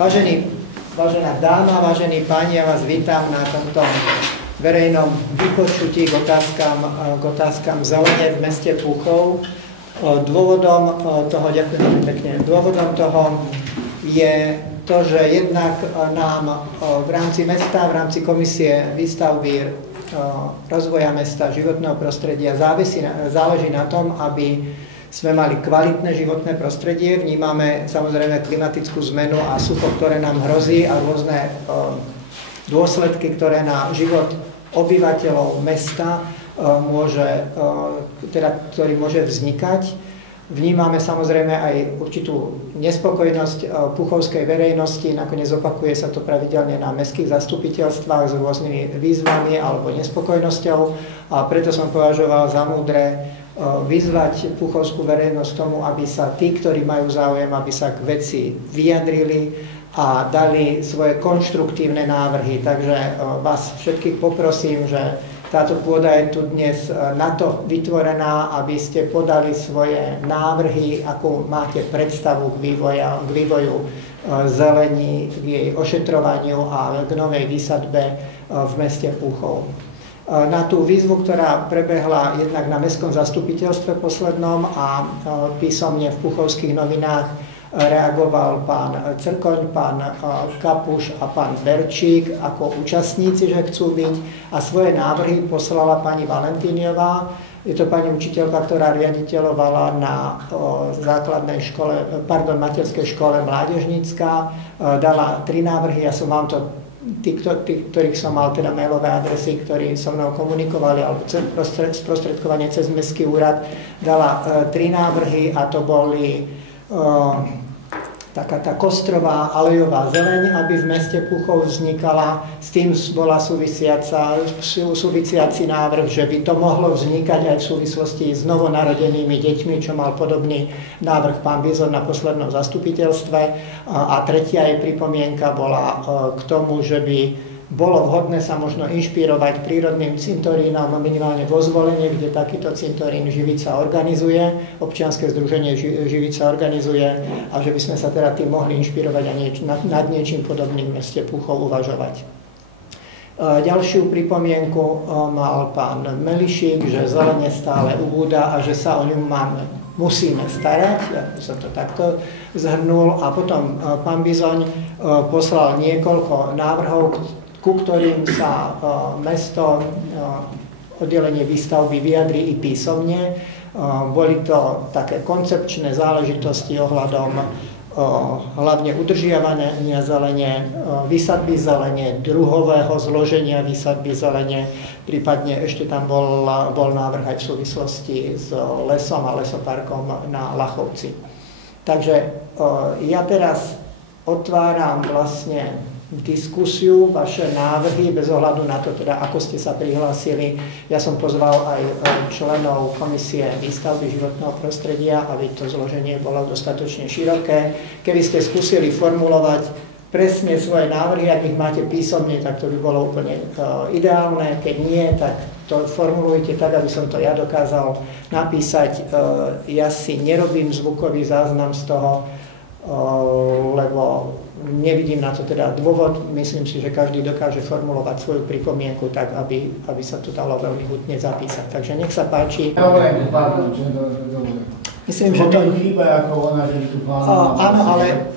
Vážená dáma, vážení páni, ja vás vítam na tomto verejnom vypočutí k otázkam zelene v meste Púchov. Dôvodom toho je to, že jednak nám v rámci mesta, v rámci komisie výstavby rozvoja mesta, životného prostredia záleží na tom, aby sme mali kvalitné životné prostredie. Vnímame samozrejme klimatickú zmenu a sucho, ktoré nám hrozí, a rôzne dôsledky, ktoré na život obyvateľov mesta ktorý môže vznikať. Vnímame samozrejme aj určitú nespokojnosť puchovskej verejnosti, nakoniec opakuje sa to pravidelne na mestských zastupiteľstvách s rôznymi výzvami alebo nespokojnosťou, a preto som považoval za múdre vyzvať puchovskú verejnosť tomu, aby sa tí, ktorí majú záujem, aby sa k veci vyjadrili a dali svoje konštruktívne návrhy. Takže vás všetkých poprosím, že táto pôda je tu dnes na to vytvorená, aby ste podali svoje návrhy, akú máte predstavu k vývoju zelení, k jej ošetrovaniu a k novej výsadbe v meste Púchov. Na tú výzvu, ktorá prebehla jednak na mestskom zastupiteľstve poslednom a písomne v Puchovských novinách, reagoval pán Crkoň, pán Kapuš a pán Berčík ako účastníci, že chcú byť, a svoje návrhy poslala pani Valentíniová. Je to pani učiteľka, ktorá riaditeľovala na materskej škole Mládežnícka. Dala 3 návrhy, ja som vám to ktorých som mal teda mailové adresy, ktorí so mnou komunikovali, alebo sprostredkovanie cez mestský úrad, dala 3 návrhy, a to boli taká tá kostrová alejová zeleň, aby v meste Púchov vznikala. S tým bola súvisiaci návrh, že by to mohlo vznikať aj v súvislosti s novonarodenými deťmi, čo mal podobný návrh pán Bizor na poslednom zastupiteľstve. A tretia jej pripomienka bola k tomu, že by bolo vhodné sa možno inšpirovať prírodným cintorínom, minimálne vo Zvolenie, kde takýto cintorín Živica organizuje, občianske združenie Živica organizuje, a že by sme sa teda tým mohli inšpirovať a nad niečím podobným v meste Púchov uvažovať. Ďalšiu pripomienku mal pán Melišík, že zelenie stále ubúda a že sa o ňu musíme starať, ja som to takto zhrnul. A potom pán Bizoň poslal niekoľko návrhov, ku ktorým sa mesto, oddelenie výstavby vyjadrí i písomne. Boli to také koncepčné záležitosti ohľadom hlavne udržiavania zelene, výsadby zelene, druhového zloženia výsadby zelene, prípadne ešte tam bol návrh aj v súvislosti s lesom a lesoparkom na Lachovci. Takže ja teraz otváram vlastne diskusiu, vaše návrhy, bez ohľadu na to, teda, ako ste sa prihlásili. Ja som pozval aj členov komisie výstavby životného prostredia, aby to zloženie bolo dostatočne široké. Keby ste skúsili formulovať presne svoje návrhy, ak ich máte písomne, tak to by bolo úplne ideálne. Keď nie, tak to formulujte tak, aby som to ja dokázal napísať. Ja si nerobím zvukový záznam z toho, lebo nevidím na to teda dôvod. Myslím si, že každý dokáže formulovať svoju pripomienku tak, aby sa to dalo veľmi hutne zapísať. Takže nech sa páči. Myslím, že to chýba ako ona, že tu plánovala. Áno,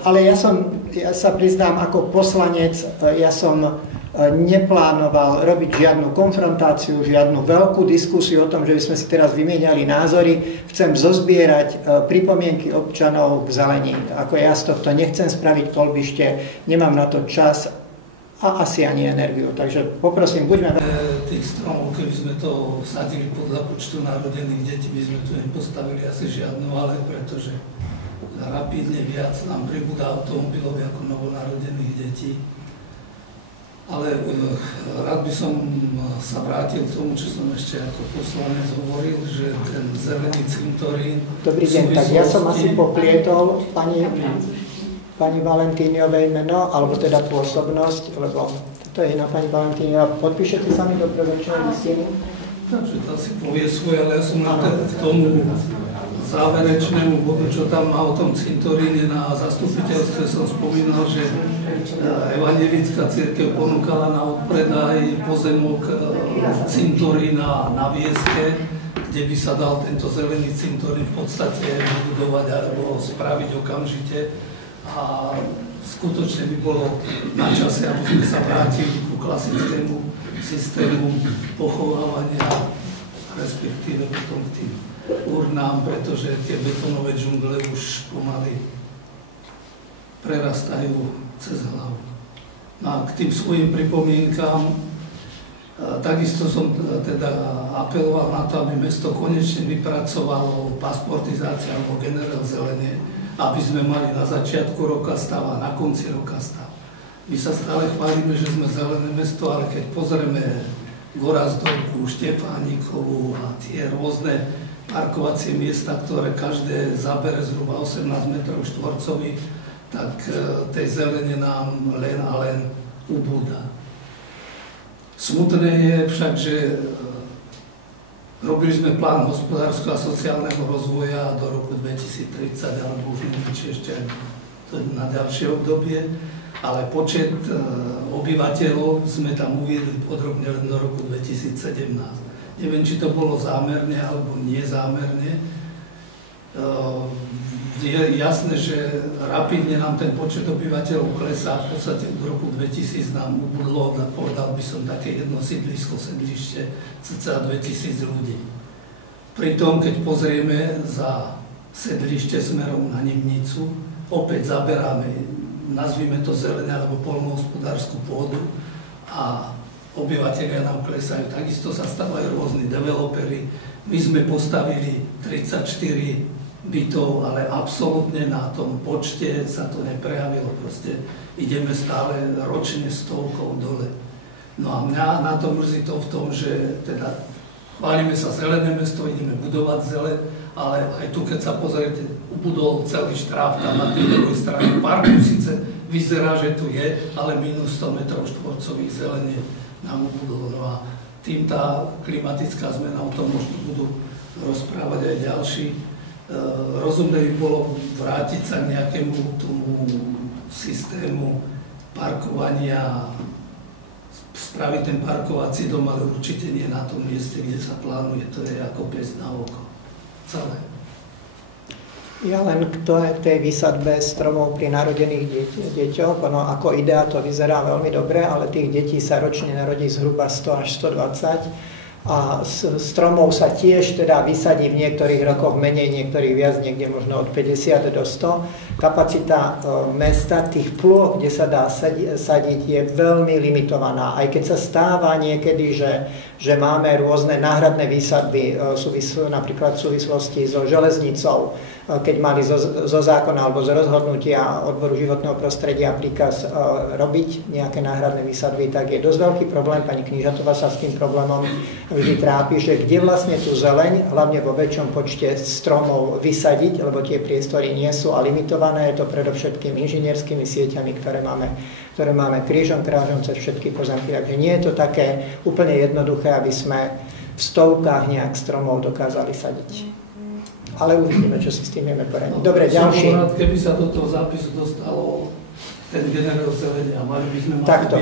ale ja sa priznám ako poslanec, ja som neplánoval robiť žiadnu konfrontáciu, žiadnu veľkú diskusiu o tom, že by sme si teraz vymieniali názory. Chcem zozbierať pripomienky občanov k zelení. Ako ja to nechcem spraviť kolbište, nemám na to čas a asi ani energiu. Takže poprosím, buďme... Tých stromov, keby sme to sadili podľa počtu narodených detí, by sme tu nepostavili asi žiadnu, ale pretože rapidne viac nám pribúda automobilov ako novonarodených detí. Ale rád by som sa vrátil k tomu, čo som ešte ako poslanec hovoril, že ten zelený cintorín... Dobrý deň, tak ja som asi poplietol pani Valentíniovej meno, alebo teda pôsobnosť, lebo to je iná pani Valentíniová. Podpíšete sa mi do prevečnej listiny? Takže to si povie svoje, ale ja som k tomu záverečnému bodu, čo tam má o tom cintoríne na zastupiteľstve, som spomínal, že evanjelická cirkev ponúkala na odpredaj pozemok cintorína na Vieske, kde by sa dal tento zelený cintorín v podstate vybudovať alebo spraviť okamžite. A skutočne by bolo na čase, aby sme sa vrátili ku klasickému systému pochovávania, respektíve potom k tým urnám, pretože tie betonové džungle už pomaly prerastajú cez hlavu. No a k tým svojim pripomienkám, takisto som teda apeloval na to, aby mesto konečne vypracovalo pasportizáciu alebo generál zelenie, aby sme mali na začiatku roka stav a na konci roka stav. My sa stále chválime, že sme zelené mesto, ale keď pozrieme Gorazdovku, Štefánikovu a tie rôzne parkovacie miesta, ktoré každé zabere zhruba 18 metrov štvorcových, tak tej zelene nám len a len ubúda. Smutné je však, že robili sme plán hospodárskeho a sociálneho rozvoja do roku 2030, alebo už neviem, či ešte na ďalšie obdobie, ale počet obyvateľov sme tam uviedli podrobne len do roku 2017. Neviem, či to bolo zámerne alebo nezámerne. Je jasné, že rapidne nám ten počet obyvateľov klesá. V podstate do roku 2000 nám ubudlo, povedal by som, také jedno sídlisko, sedlište, cca 2000 ľudí. Pritom, keď pozrieme za sedlište smerom na Nimnicu, opäť zaberáme, nazvime to zelené alebo poľnohospodársku pôdu a obyvateľia nám klesajú. Takisto sa stávajú rôzni developery. My sme postavili 34 bytov, ale absolútne na tom počte sa to neprejavilo. Proste ideme stále ročne stovkou dole. No a mňa na to mrzí to v tom, že teda chválime sa zelené mesto, ideme budovať zelen, ale aj tu, keď sa pozriete, ubudol celý štráv tam na tej druhej strane parku. Sice vyzerá, že tu je, ale minus 100 metrov štvorcových zelenie nám ubudlo. No a tým tá klimatická zmena, o tom možno budú rozprávať aj ďalší. Rozumné by bolo vrátiť sa k nejakému tomu systému parkovania, spraviť ten parkovací dom, ale určite nie na tom mieste, kde sa plánuje. To je ako pes na oko. Celé. Ja len k tej výsadbe stromov pri narodených deťoch, ono ako idea to vyzerá veľmi dobre, ale tých detí sa ročne narodí zhruba 100 až 120 a stromov sa tiež teda vysadí v niektorých rokoch menej, niektorých viac, niekde možno od 50 do 100. Kapacita mesta, tých plôch, kde sa dá sadiť, je veľmi limitovaná. Aj keď sa stáva niekedy, že máme rôzne náhradné výsadby, napríklad v súvislosti so železnicou, keď mali zo zákona alebo z rozhodnutia odboru životného prostredia príkaz robiť nejaké náhradné výsadby, tak je dosť veľký problém. Pani Knížatová sa s tým problémom vždy trápi, že kde vlastne tú zeleň, hlavne vo väčšom počte stromov vysadiť, lebo tie priestory nie sú a limitované, je to predovšetkým inžinierskými sieťami, ktoré máme krížom krážom cez všetky pozemky. Takže nie je to také úplne jednoduché, aby sme v stovkách nejak stromov dokázali sadiť. Ale uvidíme, čo si s tým vieme poradiť. Dobre, ďalší. Som rád, keby sa do toho zápisu dostalo ten generál zelenia. Mali by sme takto,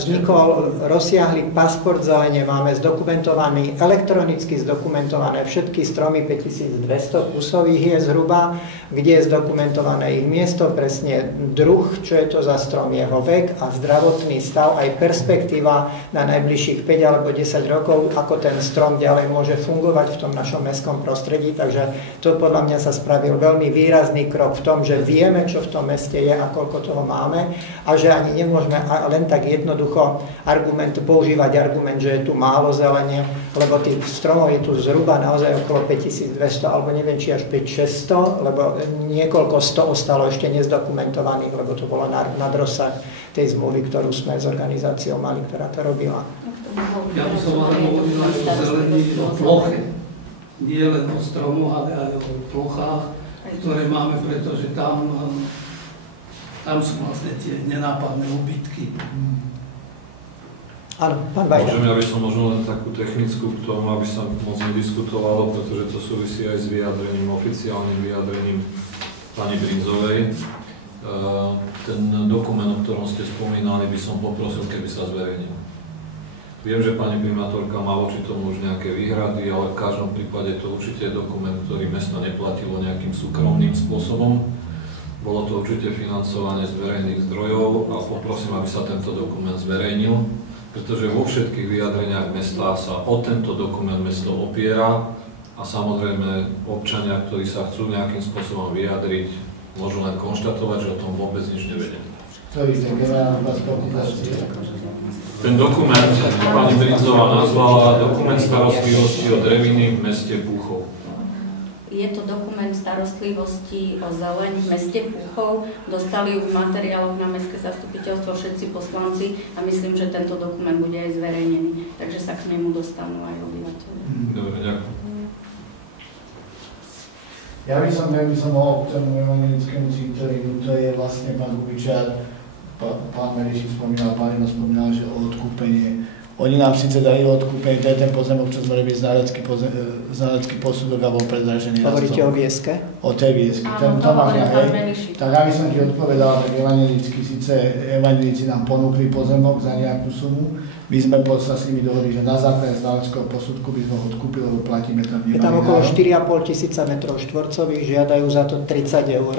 vznikol rozsiahly pasport zelene, máme zdokumentovaný, elektronicky zdokumentované všetky stromy, 5200 kusových je zhruba, kde je zdokumentované ich miesto, presne druh, čo je to za strom, jeho vek a zdravotný stav, aj perspektíva na najbližších 5 alebo 10 rokov, ako ten strom ďalej môže fungovať v tom našom mestskom prostredí. Takže to podľa mňa sa spravil veľmi výrazný krok v tom, že vieme, čo v tom meste je a koľko toho máme a že ani nemôžeme len tak jednoducho používať argument, že je tu málo zelene, lebo tých stromov je tu zhruba naozaj okolo 5200 alebo neviem či až 5600, lebo niekoľko 100 ostalo ešte nezdokumentovaných, lebo to bolo nad rozsah tej zmluvy, ktorú sme s organizáciou mali, ktorá to robila. Ja by som ale hovoril aj o zelení, o ploche. Nie len o stromoch, ale aj o plochách, ktoré máme, pretože tam sú vlastne tie nenápadné úbytky. Áno, pán Vajda. Môžem, ja by som možno len takú technickú k tomu, aby sa moc nediskutovalo, pretože to súvisí aj s vyjadrením, oficiálnym vyjadrením pani Brinzovej. Ten dokument, o ktorom ste spomínali, by som poprosil, keby sa zverejnil. Viem, že pani primátorka má voči tomu už nejaké výhrady, ale v každom prípade to určite je dokument, ktorý mesto neplatilo nejakým súkromným spôsobom. Bolo to určite financovanie z verejných zdrojov a poprosím, aby sa tento dokument zverejnil, pretože vo všetkých vyjadreniach mesta sa o tento dokument mesto opiera a samozrejme občania, ktorí sa chcú nejakým spôsobom vyjadriť, môžu len konštatovať, že o tom vôbec nič nevedia. Ten dokument pani Brinzová nazvala dokument starostlivosti o dreviny v meste Púchov. Je to dokument starostlivosti o zeleň v meste Púchov. Dostali ju v materiáloch na mestské zastupiteľstvo všetci poslanci a myslím, že tento dokument bude aj zverejnený. Takže sa k nemu dostanú aj obyvateľe. Dobre, ďakujem. Ja by som mohol k tomu evangelickému cintorínu, to je vlastne pán Kubičák, pán Merišik spomínal, pán Ino spomínal, že o odkúpenie. Oni nám síce dali odkúpenie, to je ten pozemok, čo sme robili znalecký posudok a bol predražený. Hovoríte o Vieske? O tej Vieske. Áno, to hovoril pán Merišik. Tak aby som ti odpovedal, tak evangelíci nám ponúkli pozemok za nejakú sumu. My sme sa s nimi dohodli, že na základe znaleckého posudku by sme ho odkúpili, lebo platíme tam Je tam okolo 4,5 tisíca metrov štvorcových, žiadajú za to 30 €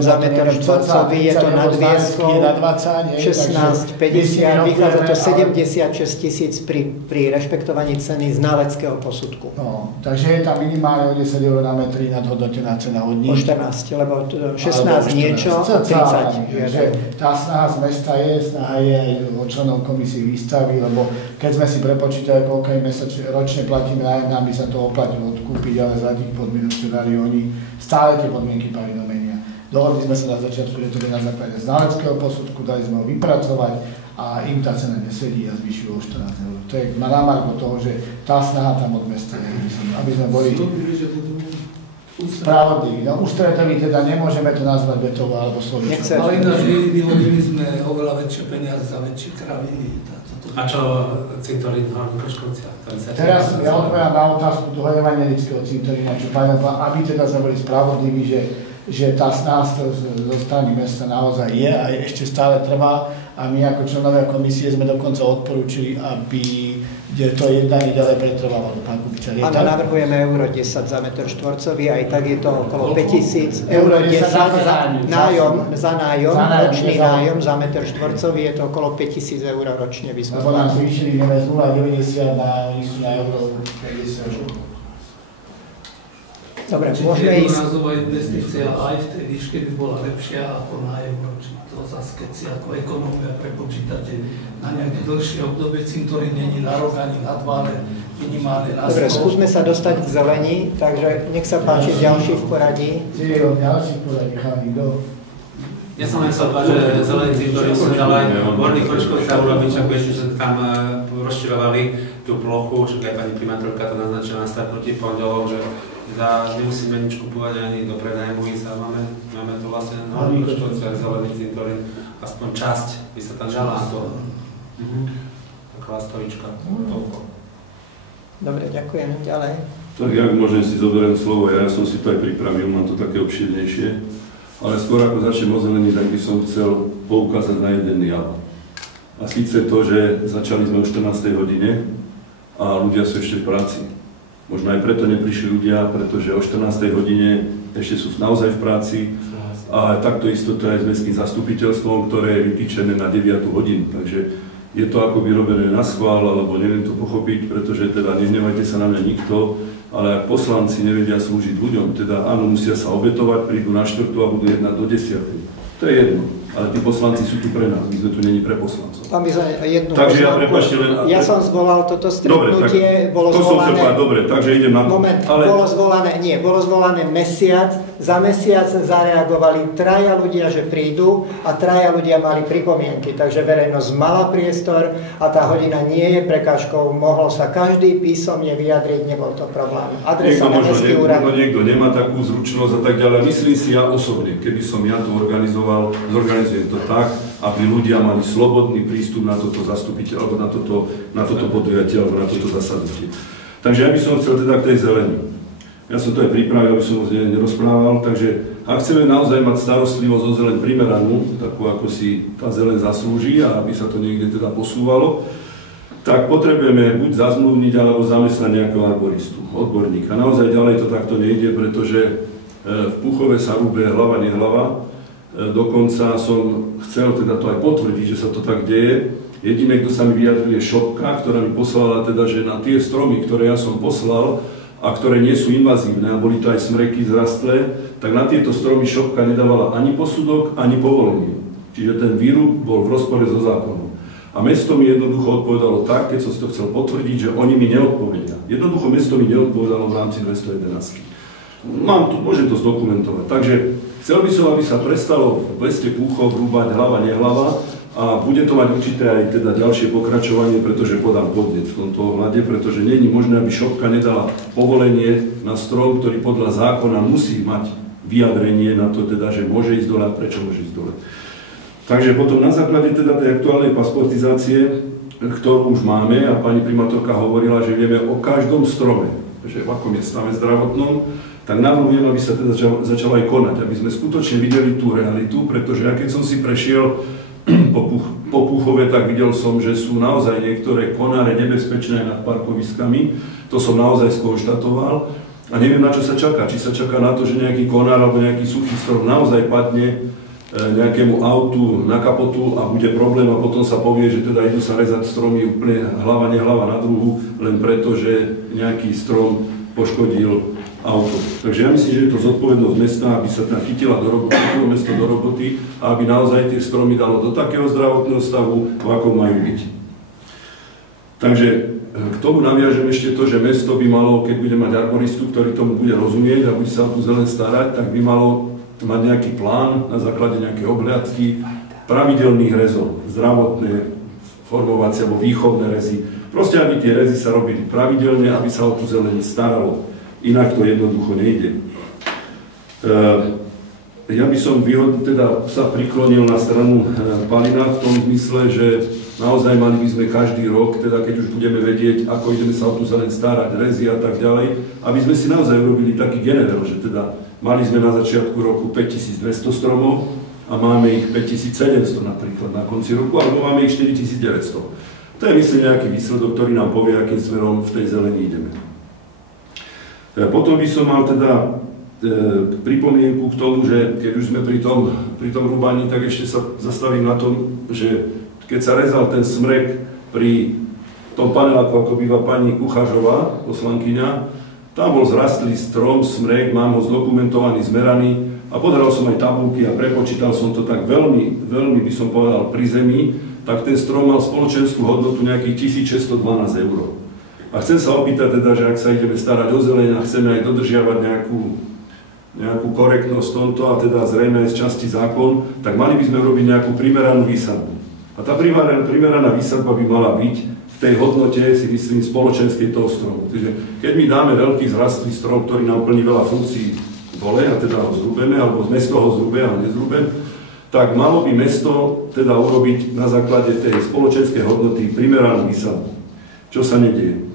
za meter štvorcový, je to nad Vieskou 16,50, vychádza to 76 000 pri rešpektovaní ceny znaleckého posudku. No, takže je tam minimálne o 10 € na metri nadhodnotená cena od nich. O 14, lebo 16 niečo, 30. Tá snaha z mesta je, snaha je aj od členov komisie výstavy, lebo keď sme si prepočítali, koľko im ročne platíme nájomné, aby sa to oplatilo odkúpiť, ale za tých podmienok, čo dali oni, stále tie podmienky parido menia. Dohodli sme sa na začiatku, že to je na základe znaleckého posudku, dali sme ho vypracovať a im tá cena nesedí a zvyšujú o 14 €. To je na margo toho, že tá snaha tam od mesta je, aby sme boli spravodliví. No ústretoví teda nemôžeme to nazvať betovo alebo slovičo. Ale ináč vyhodili sme oveľa väčšie peniaze za väčšie kraviny. A čo cintorín v Horných Koškovciach? Teraz ja odpovedám na otázku toho evanjelického cintorína, čo aby teda sme boli spravodliví, že tá snaha zo strany mesta naozaj je a ešte stále trvá a my ako členovia komisie sme dokonca odporúčili, aby to jednanie ďalej pretrvávalo. Pán Kubičák, je áno, tak? navrhujeme euro 10 za meter štvorcový, aj tak je to okolo 5 000 € za nájom, ročný nájom za meter štvorcový je to okolo 5 000 € ročne. Lebo nám zvýšili z 0,90 na euro 50. Dobre, čiže môžeme ísť. jednorazová investícia aj v tej výške by bola lepšia ako nájom ročný. To zase, keď si ako ekonómia prepočítate na nejaké dlhšie obdobie, cintorín není na rok ani na 2, ale minimálne na 100. Dobre, skúsme sa dostať k zelení, takže nech sa páči ďalší v poradí. Ďalší v poradí, chalani, kto? Ja som len chcel povedať, že zelený cintorín sme dali aj v Horných Koškovciach urobiť, však vieš, že tam rozširovali tú plochu, však aj pani primátorka to naznačila na stretnutí v pondelok, že nemusíme nič kupovať ani do prenajmu ísť a máme to vlastne na Horných Koškovciach zelený cintorín, aspoň časť by sa tam dala na to. Taková stolička, toľko. Dobre, ďakujem. Ďalej. Tak ja môžem si zoberiem slovo, ja som si to aj pripravil, mám to také obširnejšie. Ale skôr ako začnem o zelení, tak by som chcel poukázať na jeden jav. A síce to, že začali sme o 14. hodine a ľudia sú ešte v práci. Možno aj preto neprišli ľudia, pretože o 14. hodine ešte sú naozaj v práci. A takto isto to aj s mestským zastupiteľstvom, ktoré je vytýčené na 9. hodinu. Takže je to ako vyrobené na schvál, alebo neviem to pochopiť, pretože teda nehnevajte sa na mňa nikto, ale ak poslanci nevedia slúžiť ľuďom, teda áno, musia sa obetovať, prídu na 4. a budú jednať do 10. To je jedno, ale tí poslanci sú tu pre nás, my sme tu není pre poslancov. Tam by som jednu takže ja prepáčte len... Ja som zvolal toto stretnutie, dobre, bolo zvolané... Dobre, takže idem na to. Moment, bolo zvolané mesiac za mesiac zareagovali 3 ľudia, že prídu a 3 ľudia mali pripomienky, takže verejnosť mala priestor a tá hodina nie je prekážkou, mohol sa každý písomne vyjadriť, nebol to problém. Adresa na mestský úrad. Niekto nemá takú zručnosť a tak ďalej. Myslím si ja osobne, keby som ja to organizoval, zorganizujem to tak, aby ľudia mali slobodný prístup na toto zastupiteľ, alebo na toto podujatie, alebo na toto zasadnutie. Takže ja by som chcel teda k tej zeleni. Ja som to aj pripravil, aby som ho nerozprával, takže ak chceme naozaj mať starostlivosť o zeleň primeranú, takú ako si tá zeleň zaslúži a aby sa to niekde teda posúvalo, tak potrebujeme buď zazmluvniť, alebo zamestnať nejakého arboristu, odborníka. Naozaj ďalej to takto nejde, pretože v Púchove sa rúbe hlava, nehlava. Dokonca som chcel teda to aj potvrdiť, že sa to tak deje. Jediné, kto sa mi vyjadril, je Šopka, ktorá mi poslala teda, že na tie stromy, ktoré ja som poslal a ktoré nie sú invazívne, a boli to aj smreky zrastlé, tak na tieto stromy Šopka nedávala ani posudok, ani povolenie. Čiže ten výrub bol v rozpore so zákonom. A mesto mi jednoducho odpovedalo tak, keď som si to chcel potvrdiť, že oni mi neodpovedia. Jednoducho mesto mi neodpovedalo v rámci 211. Môžem to zdokumentovať. Takže chcel by som, aby sa prestalo v meste Púchov rúbať hlava, nehlava, a bude to mať určité aj teda ďalšie pokračovanie, pretože podám podnet v tomto ohľade, pretože nie je možné, aby Šopka nedala povolenie na strom, ktorý podľa zákona musí mať vyjadrenie na to, teda, že môže ísť dole a prečo môže ísť dole. Takže potom na základe teda tej aktuálnej pasportizácie, ktorú už máme, a pani primátorka hovorila, že vieme o každom strome, že v akom je stave zdravotnom, tak navrhujem, aby sa teda začalo aj konať, aby sme skutočne videli tú realitu, pretože ja keď som si prešiel po Púchove, tak videl som, že sú naozaj niektoré konáre nebezpečné nad parkoviskami. To som naozaj skonštatoval a neviem, na čo sa čaká. Či sa čaká na to, že nejaký konár alebo nejaký suchý strom naozaj padne nejakému autu na kapotu a bude problém a potom sa povie, že teda idú sa rezať stromy úplne hlava, nehlava na druhu, len preto, že nejaký strom poškodil auto. Takže ja myslím, že je to zodpovednosť mesta, aby sa tam chytilo mesto do roboty a aby naozaj tie stromy dalo do takého zdravotného stavu, v akom majú byť. Takže k tomu naviažem ešte to, že mesto by malo, keď bude mať arboristu, ktorý tomu bude rozumieť a bude sa o tú zeleň starať, tak by malo mať nejaký plán na základe nejakej obhliadky, pravidelných rezov, zdravotné, formovacie alebo výchovné rezy. Proste, aby tie rezy sa robili pravidelne, aby sa o tú zeleň staralo. Inak to jednoducho nejde. Ja by som teda sa priklonil na stranu Palina v tom zmysle, že naozaj mali by sme každý rok, teda keď už budeme vedieť, ako ideme sa o tú zeleň starať, rezy a tak ďalej, aby sme si naozaj urobili taký generál, že teda mali sme na začiatku roku 5200 stromov a máme ich 5700 napríklad na konci roku, alebo máme ich 4900. To je myslím nejaký výsledok, ktorý nám povie, akým smerom v tej zelení ideme. Potom by som mal teda pripomienku k tomu, že keď už sme pri tom rúbaní, tak ešte sa zastavím na tom, že keď sa rezal ten smrek pri tom paneláku, ako býva pani Kuchažová, poslankyňa, tam bol zrastlý strom, smrek, mám ho zdokumentovaný, zmeraný a pozeral som aj tabulky a prepočítal som to tak veľmi by som povedal pri zemi, tak ten strom mal spoločenskú hodnotu nejakých 1612 eur. A chcem sa opýtať teda, že ak sa ideme starať o zeleň a chceme aj dodržiavať nejakú korektnosť v tomto a teda zrejme aj z časti zákon, tak mali by sme robiť nejakú primeranú výsadbu. A tá primeraná výsadba by mala byť v tej hodnote, si myslím, spoločenskej toho stromu. Takže keď my dáme veľký zrastlý strom, ktorý nám plní veľa funkcií dole a teda ho zrúbeme, alebo mesto ho zrúbe a nezrúbe, tak malo by mesto teda urobiť na základe tej spoločenskej hodnoty primeranú výsadbu. Čo sa nedieje.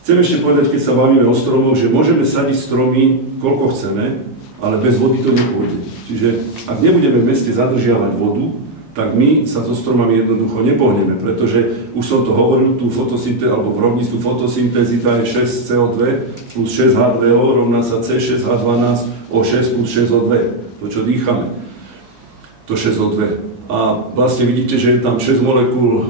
Chcem ešte povedať, keď sa bavíme o stromoch, že môžeme sadiť stromy, koľko chceme, ale bez vody to nepôjde. Čiže ak nebudeme v meste zadržiavať vodu, tak my sa so stromami jednoducho nepohneme, pretože už som to hovoril, tú fotosyntézu, alebo v rovnicu fotosyntézita je 6 CO2 plus 6 H2O rovná sa C6H12O6 plus 6O2, to čo dýchame, to 6O2. A vlastne vidíte, že je tam 6 molekúl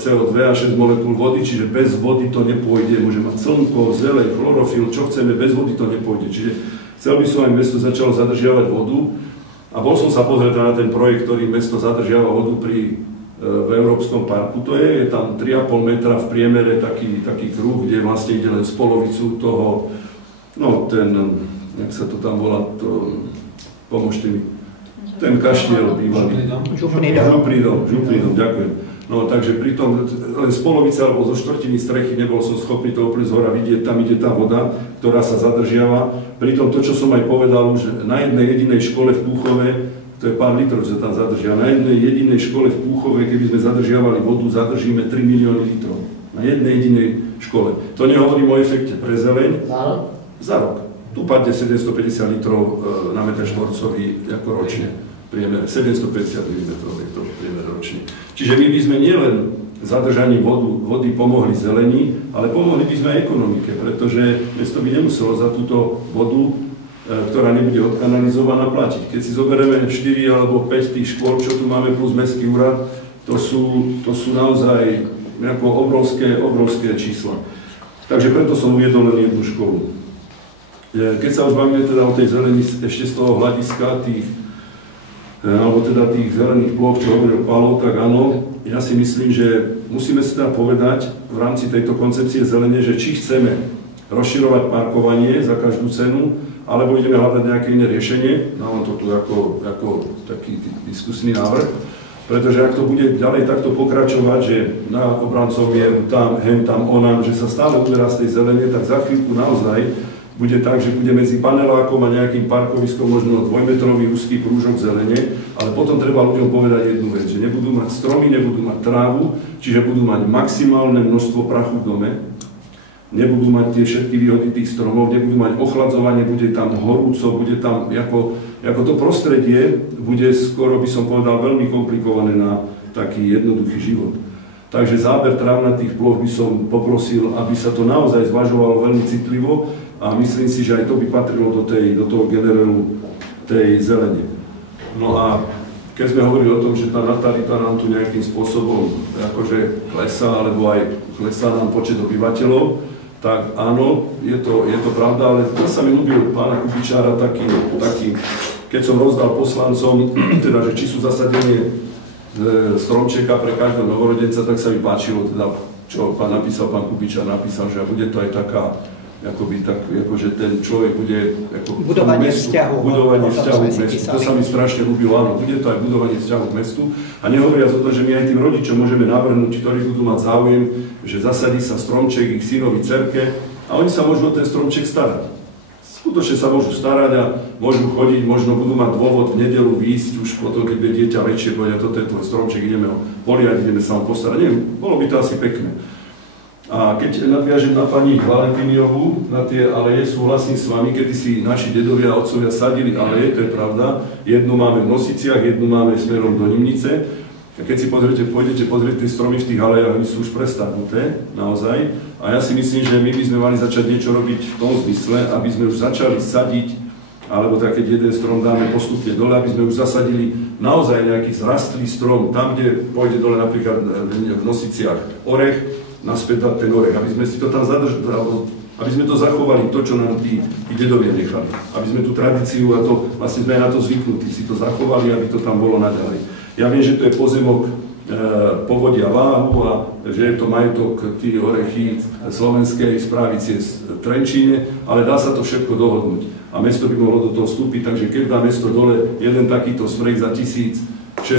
CO2 a 6 molekúl vody, čiže bez vody to nepôjde. Môže mať slnko, zeleň, chlorofil, čo chceme, bez vody to nepôjde. Čiže chcel by som, aby mesto začalo zadržiavať vodu. A bol som sa pozrieť na ten projekt, ktorý mesto zadržiava vodu v Európskom parku. To je tam 3,5 metra v priemere taký kruh, kde vlastne ide len z polovicu toho, no ten, jak sa to tam volá, pomôžte mi. Ten kaštiel bývalý. Župný dom, ďakujem. No takže pri tom len z polovice alebo zo štvrtiny strechy nebol som schopný to úplne zhora vidieť, tam ide tá voda, ktorá sa zadržiava. Pritom to, čo som aj povedal, že na jednej jedinej škole v Púchove, to je pár litrov, že tam zadržia, na jednej jedinej škole v Púchove, keby sme zadržiavali vodu, zadržíme 3 milióny litrov. Na jednej jedinej škole. To nehovorím o efekte pre zeleň. Za rok? Za rok. Tu padne 750 litrov na meter štvorcový ako ročne. Priemere 750 mm je to priemer ročne. Čiže my by sme nielen zadržaním vody pomohli zelení, ale pomohli by sme aj ekonomike, pretože mesto by nemuselo za túto vodu, ktorá nebude odkanalizovaná, platiť. Keď si zoberieme 4 alebo 5 tých škôl, čo tu máme plus mestský úrad, to sú naozaj obrovské čísla. Takže preto som uviedol len jednu školu. Keď sa už bavíme teda o tej zelení ešte z toho hľadiska tých zelených ploch, čo hovoril Pálo, tak áno, ja si myslím, že musíme si teda povedať v rámci tejto koncepcie zelenie, že či chceme rozširovať parkovanie za každú cenu, alebo ideme hľadať nejaké iné riešenie. Dávam to tu ako taký diskusný návrh, pretože ak to bude ďalej takto pokračovať, že na obrancov mieru tam, tam, onam, že sa stále uberá z tej zelenie, tak za chvíľku naozaj bude tak, že bude medzi panelákom a nejakým parkoviskom možno 2-metrový úzky prúžok zelene, ale potom treba ľuďom povedať jednu vec, že nebudú mať stromy, nebudú mať trávu, čiže budú mať maximálne množstvo prachu v dome, nebudú mať tie všetky výhody tých stromov, nebudú mať ochladzovanie, bude tam horúco, bude tam, ako to prostredie, bude skoro by som povedal veľmi komplikované na taký jednoduchý život. Takže záber trávnatých ploch by som poprosil, aby sa to naozaj zvažovalo veľmi citlivo a myslím si, že aj to by patrilo do toho generelu tej zelene. No a keď sme hovorili o tom, že tá natalita nám tu nejakým spôsobom akože klesá, alebo aj klesá nám počet obyvateľov, tak áno, je to pravda, ale to sa mi ľúbil pána Kubičára taký, keď som rozdal poslancom, teda, že či sú zasadenie stromčeka pre každého novorodenca, tak sa mi páčilo, teda, čo pán Kubičár napísal, že bude to aj taká, akože ten človek bude budovanie vzťahu k mestu. To sa mi strašne ľúbilo, áno, bude to aj budovanie vzťahu k mestu. A nehovoriac o to, že my aj tým rodičom môžeme navrhnúť, ktorí budú mať záujem, že zasadí sa stromček ich synovi, cerke a oni sa môžu o ten stromček starať. Skutočne sa môžu starať a môžu chodiť, možno budú mať dôvod v nedeľu výjsť, už potom, keď bude dieťa väčšie, povedia, toto je tvoj stromček, ideme ho poliať, ideme sa ho postarať. Neviem, bolo by to asi pekné. A keď nadviažem na pani Valentíniovú, na tie aleje, súhlasím s vami, kedy si naši dedovia a otcovia sadili aleje, to je pravda. Jednu máme v Nosiciach, jednu máme smerom do Nimnice. A keď si pôjdete pozrieť tie stromy v tých alejach, oni sú už prestarnuté, naozaj. A ja si myslím, že my by sme mali začať niečo robiť v tom zmysle, aby sme už začali sadiť, alebo tak, keď jeden strom dáme postupne dole, aby sme už zasadili naozaj nejaký zrastlý strom, tam, kde pôjde dole napríklad v Nosiciach orech, naspäť dať ten orech, aby sme si to tam zadržali, aby sme to zachovali, to, čo nám tí dedovia nechali. Aby sme tú tradíciu, a to vlastne sme aj na to zvyknutí, si to zachovali, aby to tam bolo naďalej. Ja viem, že to je pozemok povodia Váhu a že je to majetok tí orechy slovenskej správy cez Trenčíne, ale dá sa to všetko dohodnúť. A mesto by mohlo do toho vstúpiť, takže keď dá mesto dole jeden takýto smrek za 1600,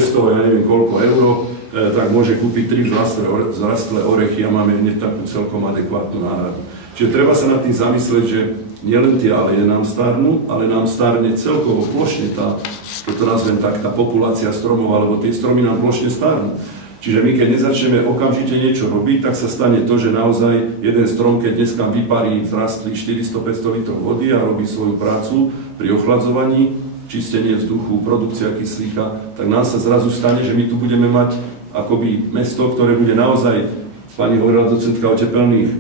ja neviem koľko euro, tak môže kúpiť 3 zrastlé orechy a máme hneď takú celkom adekvátnu náhradu. Čiže treba sa nad tým zamyslieť, že nielen tie aleje nám starnú, ale nám starne celkovo plošne tá, keď to nazvem tak, tá populácia stromov, alebo tie stromy nám plošne starnú. Čiže my keď nezačneme okamžite niečo robiť, tak sa stane to, že naozaj jeden strom, keď dneska vyparí zrastlých 400-500 litrov vody a robí svoju prácu pri ochladzovaní, čistenie vzduchu, produkcia kyslíka, tak nám sa zrazu stane, že my tu budeme mať akoby mesto, ktoré bude naozaj, pani hovorila docentka o tepelných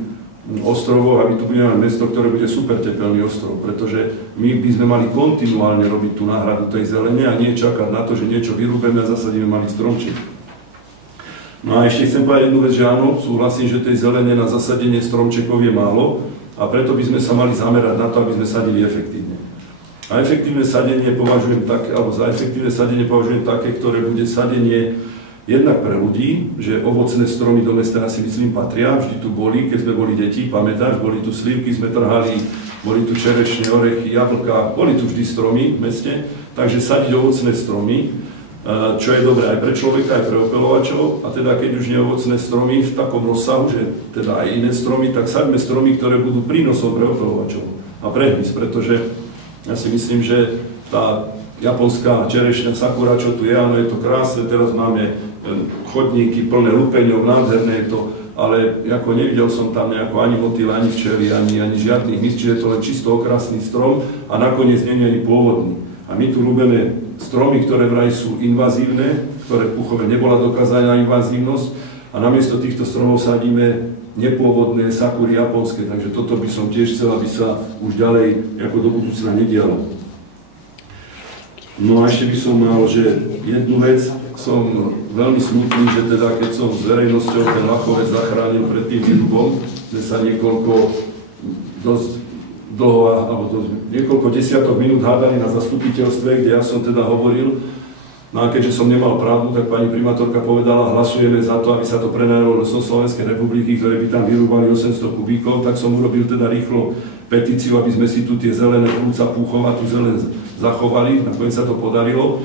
ostrovoch, aby tu budeme mať mesto, ktoré bude super tepelný ostrov, pretože my by sme mali kontinuálne robiť tú náhradu tej zelene a nie čakať na to, že niečo vyrúbeme a zasadíme malý stromček. No a ešte chcem povedať jednu vec, že áno, súhlasím, že tej zelene na zasadenie stromčekov je málo a preto by sme sa mali zamerať na to, aby sme sadili efektívne. A efektívne sadenie považujem také, alebo za efektívne sadenie považujem také, ktoré bude sadenie jednak pre ľudí, že ovocné stromy do mesta asi myslím patria, vždy tu boli, keď sme boli deti, pamätáš, boli tu slivky, sme trhali, boli tu čerešne, orechy, jablká, boli tu vždy stromy v meste, takže sadiť ovocné stromy, čo je dobré aj pre človeka, aj pre opeľovačov. A teda keď už nie ovocné stromy v takom rozsahu, že teda aj iné stromy, tak saďme stromy, ktoré budú prínosom pre opeľovačov a pre hmyz, pretože ja si myslím, že tá japonská čerešňa sakura, čo tu je, áno, je to krásne, teraz máme chodníky plné lupeňov, nádherné je to, ale ako nevidel som tam nejako ani motýl, ani včely, ani žiadny hmyz, čiže je to len čisto okrasný strom a nakoniec nie je ani pôvodný. A my tu ľúbeme stromy, ktoré vraj sú invazívne, ktoré v Púchove nebola dokázaná invazívnosť a namiesto týchto stromov sadíme nepôvodné sakúry japonské, takže toto by som tiež chcel, aby sa už ďalej ako do budúcna nedialo. No a ešte by som mal, že jednu vec, som veľmi smutný, že teda keď som s verejnosťou ten Lachovec zachránil pred tým výrubom, že sa niekoľko desiatok minút hádali na zastupiteľstve, kde ja som teda hovoril. No a keďže som nemal pravdu, tak pani primátorka povedala, hlasujeme za to, aby sa to prenajalo do Slovenskej republiky, ktoré by tam vyrúbali 800 kubíkov, tak som urobil teda rýchlo petíciu, aby sme si tu tie zelené plúca Púchova, tu zelen zachovali, nakoniec sa to podarilo.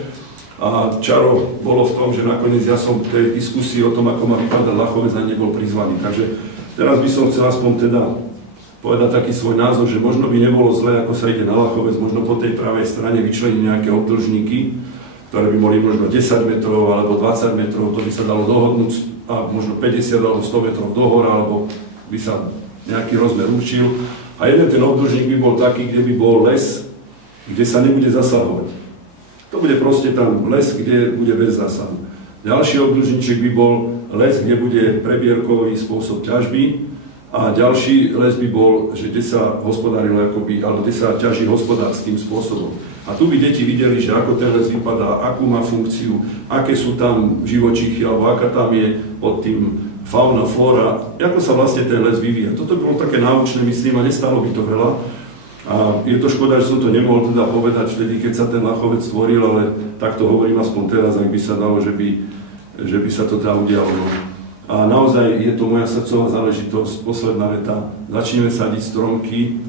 A čaro bolo v tom, že nakoniec ja som v tej diskusii o tom, ako má vypadať Lachovec, ani nebol prizvaný. Takže teraz by som chcel aspoň teda povedať taký svoj názor, že možno by nebolo zlé, ako sa ide na Lachovec, možno po tej pravej strane vyčleniť nejaké obdĺžníky, ktoré by boli možno 10 metrov alebo 20 metrov, to by sa dalo dohodnúť a možno 50 alebo 100 metrov dohora, alebo by sa nejaký rozmer určil. A jeden ten obdĺžník by bol taký, kde by bol les, kde sa nebude zasahovať. To bude proste tam les, kde bude bez zásahu. Ďalší obdĺžníček by bol les, kde bude prebierkový spôsob ťažby. A ďalší les by bol, že kde sa hospodárilo akoby, alebo kde sa ťaží hospodárským spôsobom. A tu by deti videli, že ako ten les vypadá, akú má funkciu, aké sú tam živočíchy, alebo aká tam je pod tým fauna, flóra, ako sa vlastne ten les vyvíja. Toto by bolo také náučné, myslím, a nestalo by to veľa. A je to škoda, že som to nemohol teda povedať vtedy, keď sa ten Lachovec stvoril, ale takto hovorím aspoň teraz, ak by sa dalo, že by sa to teda udialo. A naozaj je to moja srdcová záležitosť, posledná veta. Začneme sadiť stromky,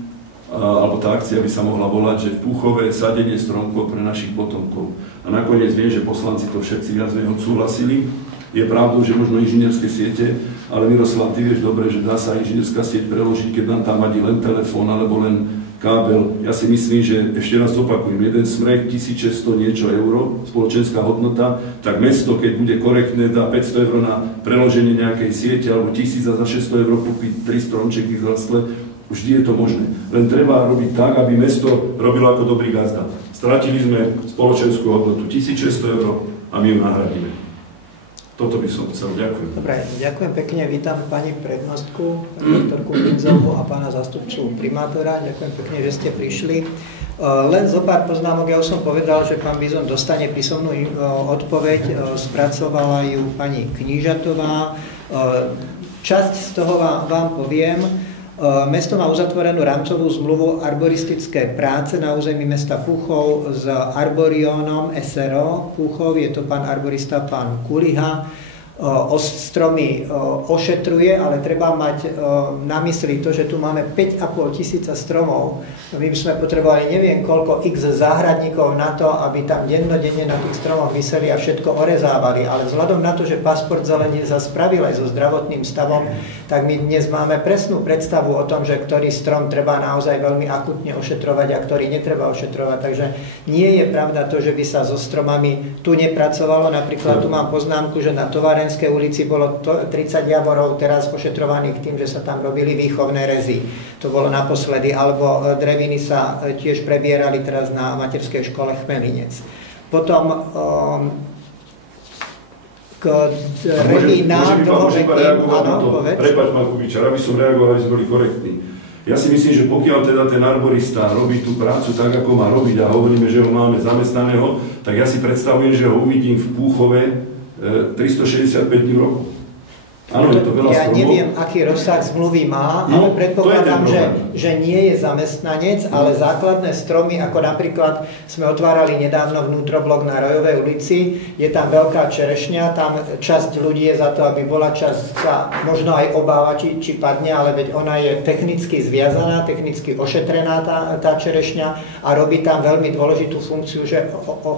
alebo tá akcia by sa mohla volať, že v Púchove sadenie stromkov pre našich potomkov. A nakoniec viem, že poslanci to všetci viac menej odsúhlasili. Je pravdou, že možno inžinierské siete, ale Miroslav, ty vieš dobre, že dá sa inžinierská sieť preložiť, keď nám tam vadí len telefón alebo len kábel. Ja si myslím, že ešte raz opakujem, jeden smrek 1600 niečo euro, spoločenská hodnota, tak mesto, keď bude korektné, dá 500 eur na preloženie nejakej siete alebo 1000 a za 600 eur kúpiť 3 stromčeky z rastle. Vždy je to možné. Len treba robiť tak, aby mesto robilo ako dobrý gazda. Stratili sme spoločenskú hodnotu 1600 eur a my ju nahradíme. Toto by som chcel. Ďakujem. Dobre, ďakujem pekne. Vítam pani prednostku, doktorku Brinzovú a pána zástupcu primátora. Ďakujem pekne, že ste prišli. Len zo pár poznámok, ja už som povedal, že pán Bizon dostane písomnú odpoveď. Spracovala ju pani Knížatová. Časť z toho vám poviem. Mesto má uzatvorenú rámcovú zmluvu arboristické práce na území mesta Púchov s Arboriónom SRO Púchov, je to pán arborista, pán Kuliha. Stromy ošetruje, ale treba mať na mysli to, že tu máme 5,5 tisíca stromov. My sme potrebovali neviem koľko x záhradníkov na to, aby tam dennodenne na tých stromoch viseli a všetko orezávali. Ale vzhľadom na to, že pasport zelení sa spravil aj so zdravotným stavom, tak my dnes máme presnú predstavu o tom, že ktorý strom treba naozaj veľmi akutne ošetrovať a ktorý netreba ošetrovať. Takže nie je pravda to, že by sa so stromami tu nepracovalo. Napríklad tu mám poznámku, že na Továrenskej ulici bolo 30 javorov teraz ošetrovaných tým, že sa tam robili výchovné rezy. To bolo naposledy. Alebo dreviny sa tiež prebierali teraz na materskej škole Chmelinec. Potom k drevinám dlhovekým... Prepáč, pán Kubičar, aby som reagoval, aby sme boli korektní. Ja si myslím, že pokiaľ teda ten arborista robí tú prácu tak, ako má robiť a hovoríme, že ho máme zamestnaného, tak ja si predstavujem, že ho uvidím v Púchove 365 dní v roku. Áno, je to veľa Ja stromov. neviem, aký rozsah zmluvy má, ale predpokladám, že nie je zamestnanec, ale základné stromy, ako napríklad sme otvárali nedávno vnútroblok na Rojovej ulici, je tam veľká čerešňa, tam časť ľudí je za to, aby bola, časť sa možno aj obáva, či padne, ale veď ona je technicky zviazaná, technicky ošetrená tá čerešňa a robí tam veľmi dôležitú funkciu, že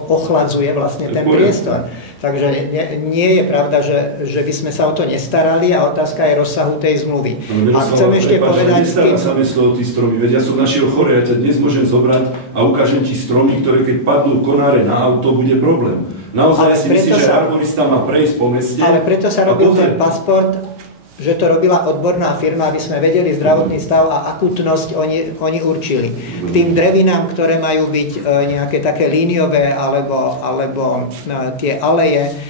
ochladzuje vlastne ten priestor. Takže nie je pravda, že by sme sa o to nestarali a otázka je rozsahu tej zmluvy. A chcem ešte povedať... Nestará sa mesto o tí stromy, veď ja som našiel chore, ja ťa dnes môžem zobrať a ukážem ti stromy, ktoré keď padnú konáre na auto, bude problém. Naozaj si myslím, že arborista má prejsť po meste. Ale preto sa robil ten pasport, že to robila odborná firma, aby sme vedeli zdravotný stav a akútnosť oni určili. K tým drevinám, ktoré majú byť nejaké také líniové alebo tie aleje,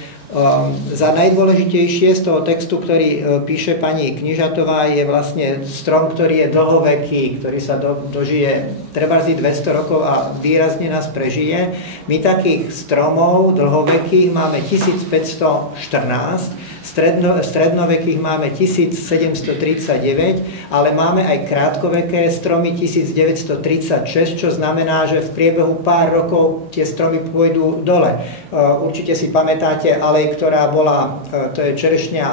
za najdôležitejšie z toho textu, ktorý píše pani Knižatová, je vlastne strom, ktorý je dlhoveký, ktorý sa dožije trebárs 200 rokov a výrazne nás prežije. My takých stromov dlhovekých máme 1514, strednovekých máme 1739, ale máme aj krátkoveké stromy 1936, čo znamená, že v priebehu pár rokov tie stromy pôjdu dole. Určite si pamätáte alej, ktorá bola, to je čerešňa,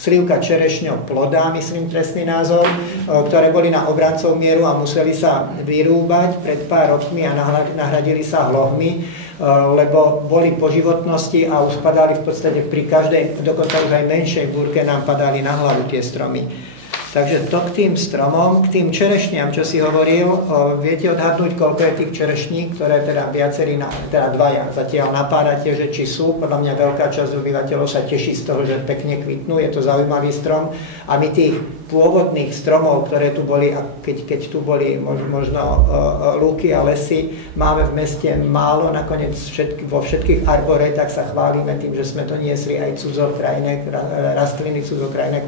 slivka čerešňo plodá, myslím trestný názor, ktoré boli na obrancov mieru a museli sa vyrúbať pred pár rokmi a nahradili sa hlohmi, lebo boli po životnosti a už padali v podstate pri každej, dokonca už aj menšej búrke nám padali na hlavu tie stromy. Takže to k tým stromom, k tým čerešniam, čo si hovoril, viete odhadnúť, koľko je tých čerešní, ktoré teda viacerí, teda dvaja zatiaľ napádate, že či sú. Podľa mňa veľká časť obyvateľov sa teší z toho, že pekne kvitnú, je to zaujímavý strom. A my tých pôvodných stromov, ktoré tu boli, a keď tu boli možno lúky a lesy, máme v meste málo, nakoniec vo všetkých arboretách sa chválime tým, že sme to niesli aj cudzokrajné rastliny, cudzokrajné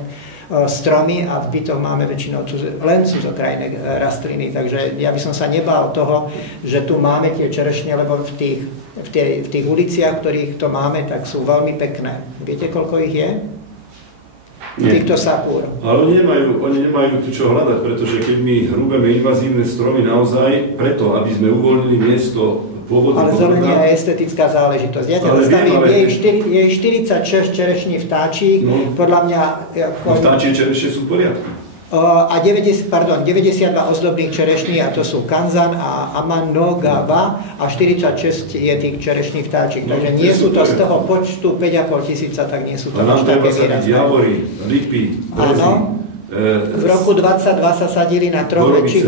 stromy a v bytoch máme väčšinou len cudzokrajné rastliny, takže ja by som sa nebál toho, že tu máme tie čerešne, lebo v tých uliciach, ktorých to máme, tak sú veľmi pekné. Viete, koľko ich je? Týchto sapúr. Ale oni nemajú tu čo hľadať, pretože keď my hrúbeme invazívne stromy naozaj preto, aby sme uvoľnili miesto pôvodného. Ale zelenie je estetická záležitosť. Ja ťa zastavím, je 46 čerešní vtáčí, podľa mňa... Vtáčie čerešne sú v poriadku. A 92 ozdobných čerešní, a to sú Kanzan a Amanogava, a 46 je tých čerešných vtáčik. Takže nie sú to z toho počtu 5,5 tisíca, tak nie sú to až také výrazné. Javory, lipy, brezy. V roku 22 sa sadili na troch väčších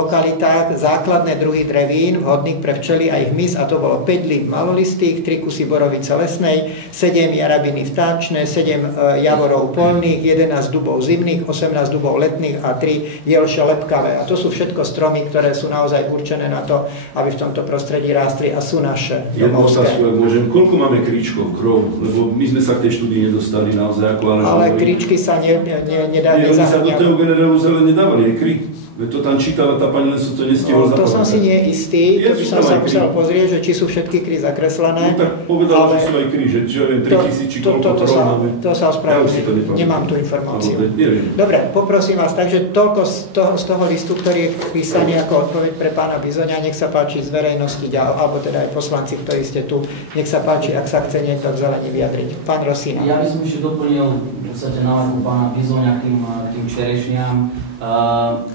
lokalitách základné druhy drevín, vhodných pre včely a ich hmyz, a to bolo 5 líp malolistých, 3 kusy borovice lesnej, 7 jarabiny vtáčne, 7 javorov poľných, 11 dubov zimných, 18 dubov letných a 3 jelše lepkavé. A to sú všetko stromy, ktoré sú naozaj určené na to, aby v tomto prostredí rástli a sú naše domovské. Koľko máme kríčkov, krov? Lebo my sme sa k tej štúdii nedostali naozaj ako ale kríčky sa nedajú. Oni sa do toho generálu zelene nedávali, aj kry. Veď to tam čítala tá pani, len som to nestihol zapamätať. To som si nie istý, to by som sa musel pozrieť, že či sú všetky kry zakreslené. No tak povedala, že sú aj kry, že ja viem, 3000 či koľko krov. To sa ospravedlňujem, nemám tú informáciu. Dobre, poprosím vás, takže toľko z toho listu, ktorý je písaný ako odpoveď pre pána Bizoňa, nech sa páči z verejnosti, alebo teda aj poslanci, ktorí ste tu, nech sa páči, ak sa chce niekto k zelení vyjadriť. Pán Rosina. Ja by som ešte doplnil v podstate návrhu pána Bizoňa k tým čerešniam.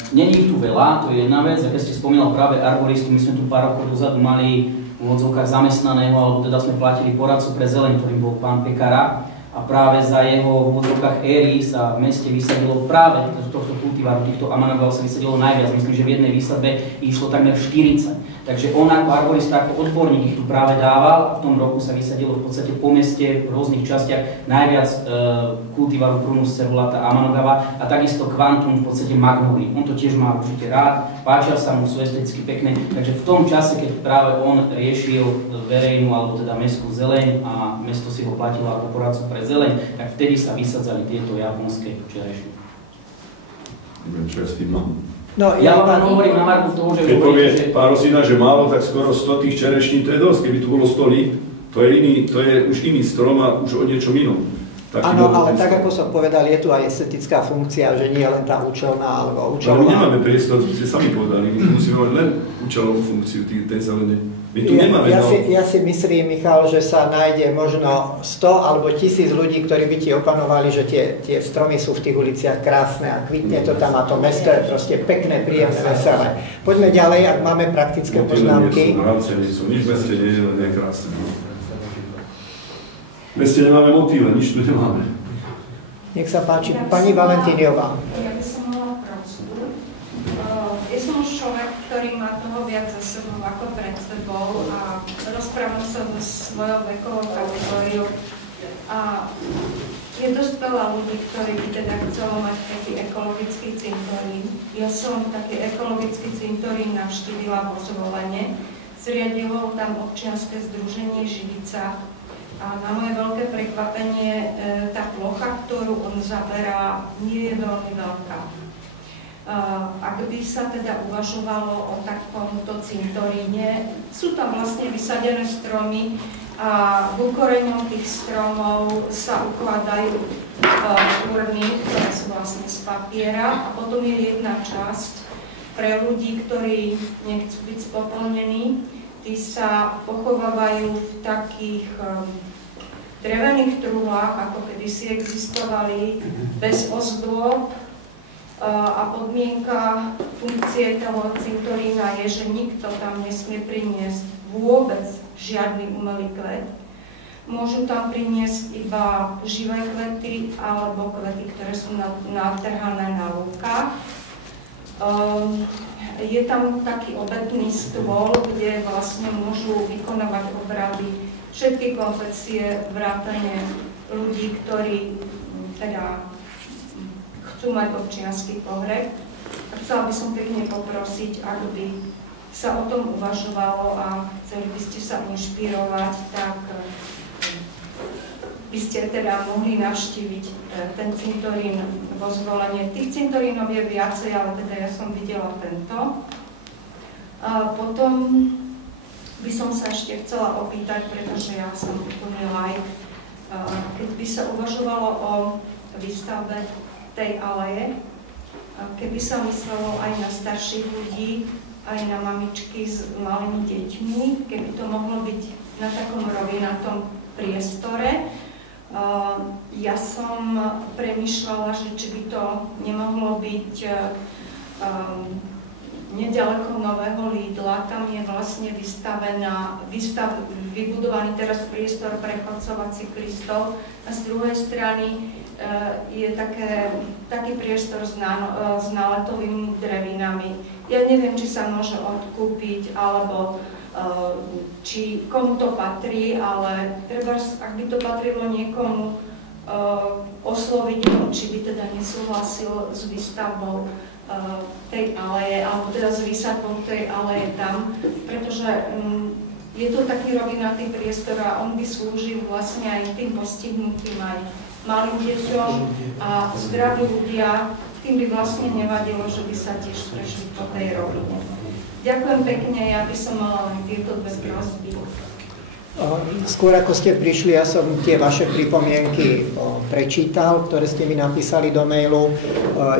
Není ich tu veľa, to je jedna vec, a keď ste spomínal práve arboristu, my sme tu pár rokov dozadu mali v odzvukách zamestnaného, alebo teda sme platili poradcu pre zeleň, ktorým bol pán Pekara, a práve za jeho v odzvukách éry sa v meste vysadilo práve tohto kultiváru, týchto amanogov sa vysadilo najviac, myslím, že v jednej výsadbe išlo takmer 40. Takže on ako arborista, ako odborník ich tu práve dával, a v tom roku sa vysadilo v podstate po meste v rôznych častiach najviac kultivaru Prunus cerulata amanogava a takisto kvantum v podstate magnolí. On to tiež má určite rád, páčia sa mu, sú esteticky pekné, takže v tom čase, keď práve on riešil verejnú alebo teda mestskú zeleň a mesto si ho platilo ako poradcu pre zeleň, tak vtedy sa vysadzali tieto japonské čerešne. Neviem, čo ja s tým mám. No, ja vám hovorím na marku toho, že... Keď povie pán Rosina, že málo, tak skoro 100 tých čerešní, to je dosť. Keby tu bolo 100 líp, to je už iný strom a už o niečom inom. Áno, ale tak ako som povedal, je tu aj estetická funkcia, že nie len tá účelná alebo účelná. Ale my nemáme priestor, ste sami povedali, my musíme mať len účelovú funkciu tej zelene. My tu nemáme. Ja si myslím, Michal, že sa nájde možno 100 alebo 1000 ľudí, ktorí by ti opanovali, že tie stromy sú v tých uliciach krásne a kvitne to tam a to mesto je proste pekné, príjemné, veselé. Poďme ďalej, ak máme praktické poznámky. Nič v meste nie je len krásne. V meste nemáme motýle, nič tu nemáme. Nech sa páči, pani Valentíniová. Ja by som mala prosbu. Ja som už človek, ktorý má toho viac za sebou ako pred sebou a rozprávam sa s svojou vekovou kategóriou. A je dosť veľa ľudí, ktorí by teda chcelo mať taký ekologický cintorín. Ja som taký ekologický cintorín navštívila vo Zvolene. Zriadilo tam občianske združenie Živica. A na moje veľké prekvapenie, tá plocha, ktorú on zaberá, nie je veľmi veľká. Ak by sa teda uvažovalo o takomto cintoríne, sú tam vlastne vysadené stromy a k koreňom tých stromov sa ukladajú urny, ktoré sú vlastne z papiera a potom je jedna časť pre ľudí, ktorí nechcú byť spopolnení. Tí sa pochovávajú v takých drevených truhlách, ako kedysi existovali, bez ozdôb a podmienka funkcie toho cintorína je, že nikto tam nesmie priniesť vôbec žiadny umelý kvet. Môžu tam priniesť iba živé kvety alebo kvety, ktoré sú natrhané na lúkach. Je tam taký obetný stôl, kde vlastne môžu vykonávať obrady všetky konfesie, vrátane ľudí, ktorí teda chcú mať občiansky pohreb. A chcela by som pekne poprosiť, ak by sa o tom uvažovalo a chceli by ste sa inšpirovať, tak by ste teda mohli navštíviť ten cintorín vo Zvolene. Tých cintorínov je viacej, ale teda ja som videla tento. A potom by som sa ešte chcela opýtať, pretože ja som úplne laik, keď by sa uvažovalo o výstavbe tej aleje, keby sa myslelo aj na starších ľudí, aj na mamičky s malými deťmi, keby to mohlo byť na takom rovinatom priestore. Ja som premýšľala, že či by to nemohlo byť nedaleko Nového Lidla, tam je vlastne vybudovaný teraz priestor pre chodcov a cyklistov a z druhej strany je taký priestor s náletovými drevinami. Ja neviem, či sa môže odkúpiť, alebo či komu to patrí, ale treba, ak by to patrilo niekomu, osloviť ho, či by teda nesúhlasil s výstavbou tej aleje, alebo teda s výsadbou tej aleje tam, pretože je to taký rovinatý priestor a on by slúžil vlastne aj tým postihnutým, aj malým deťom a zdraví ľudia, tým by vlastne nevadilo, že by sa tiež prešli po tej rovine. Ďakujem pekne, ja by som mala len tieto dve prosby. Skôr ako ste prišli, ja som tie vaše pripomienky prečítal, ktoré ste mi napísali do mailu.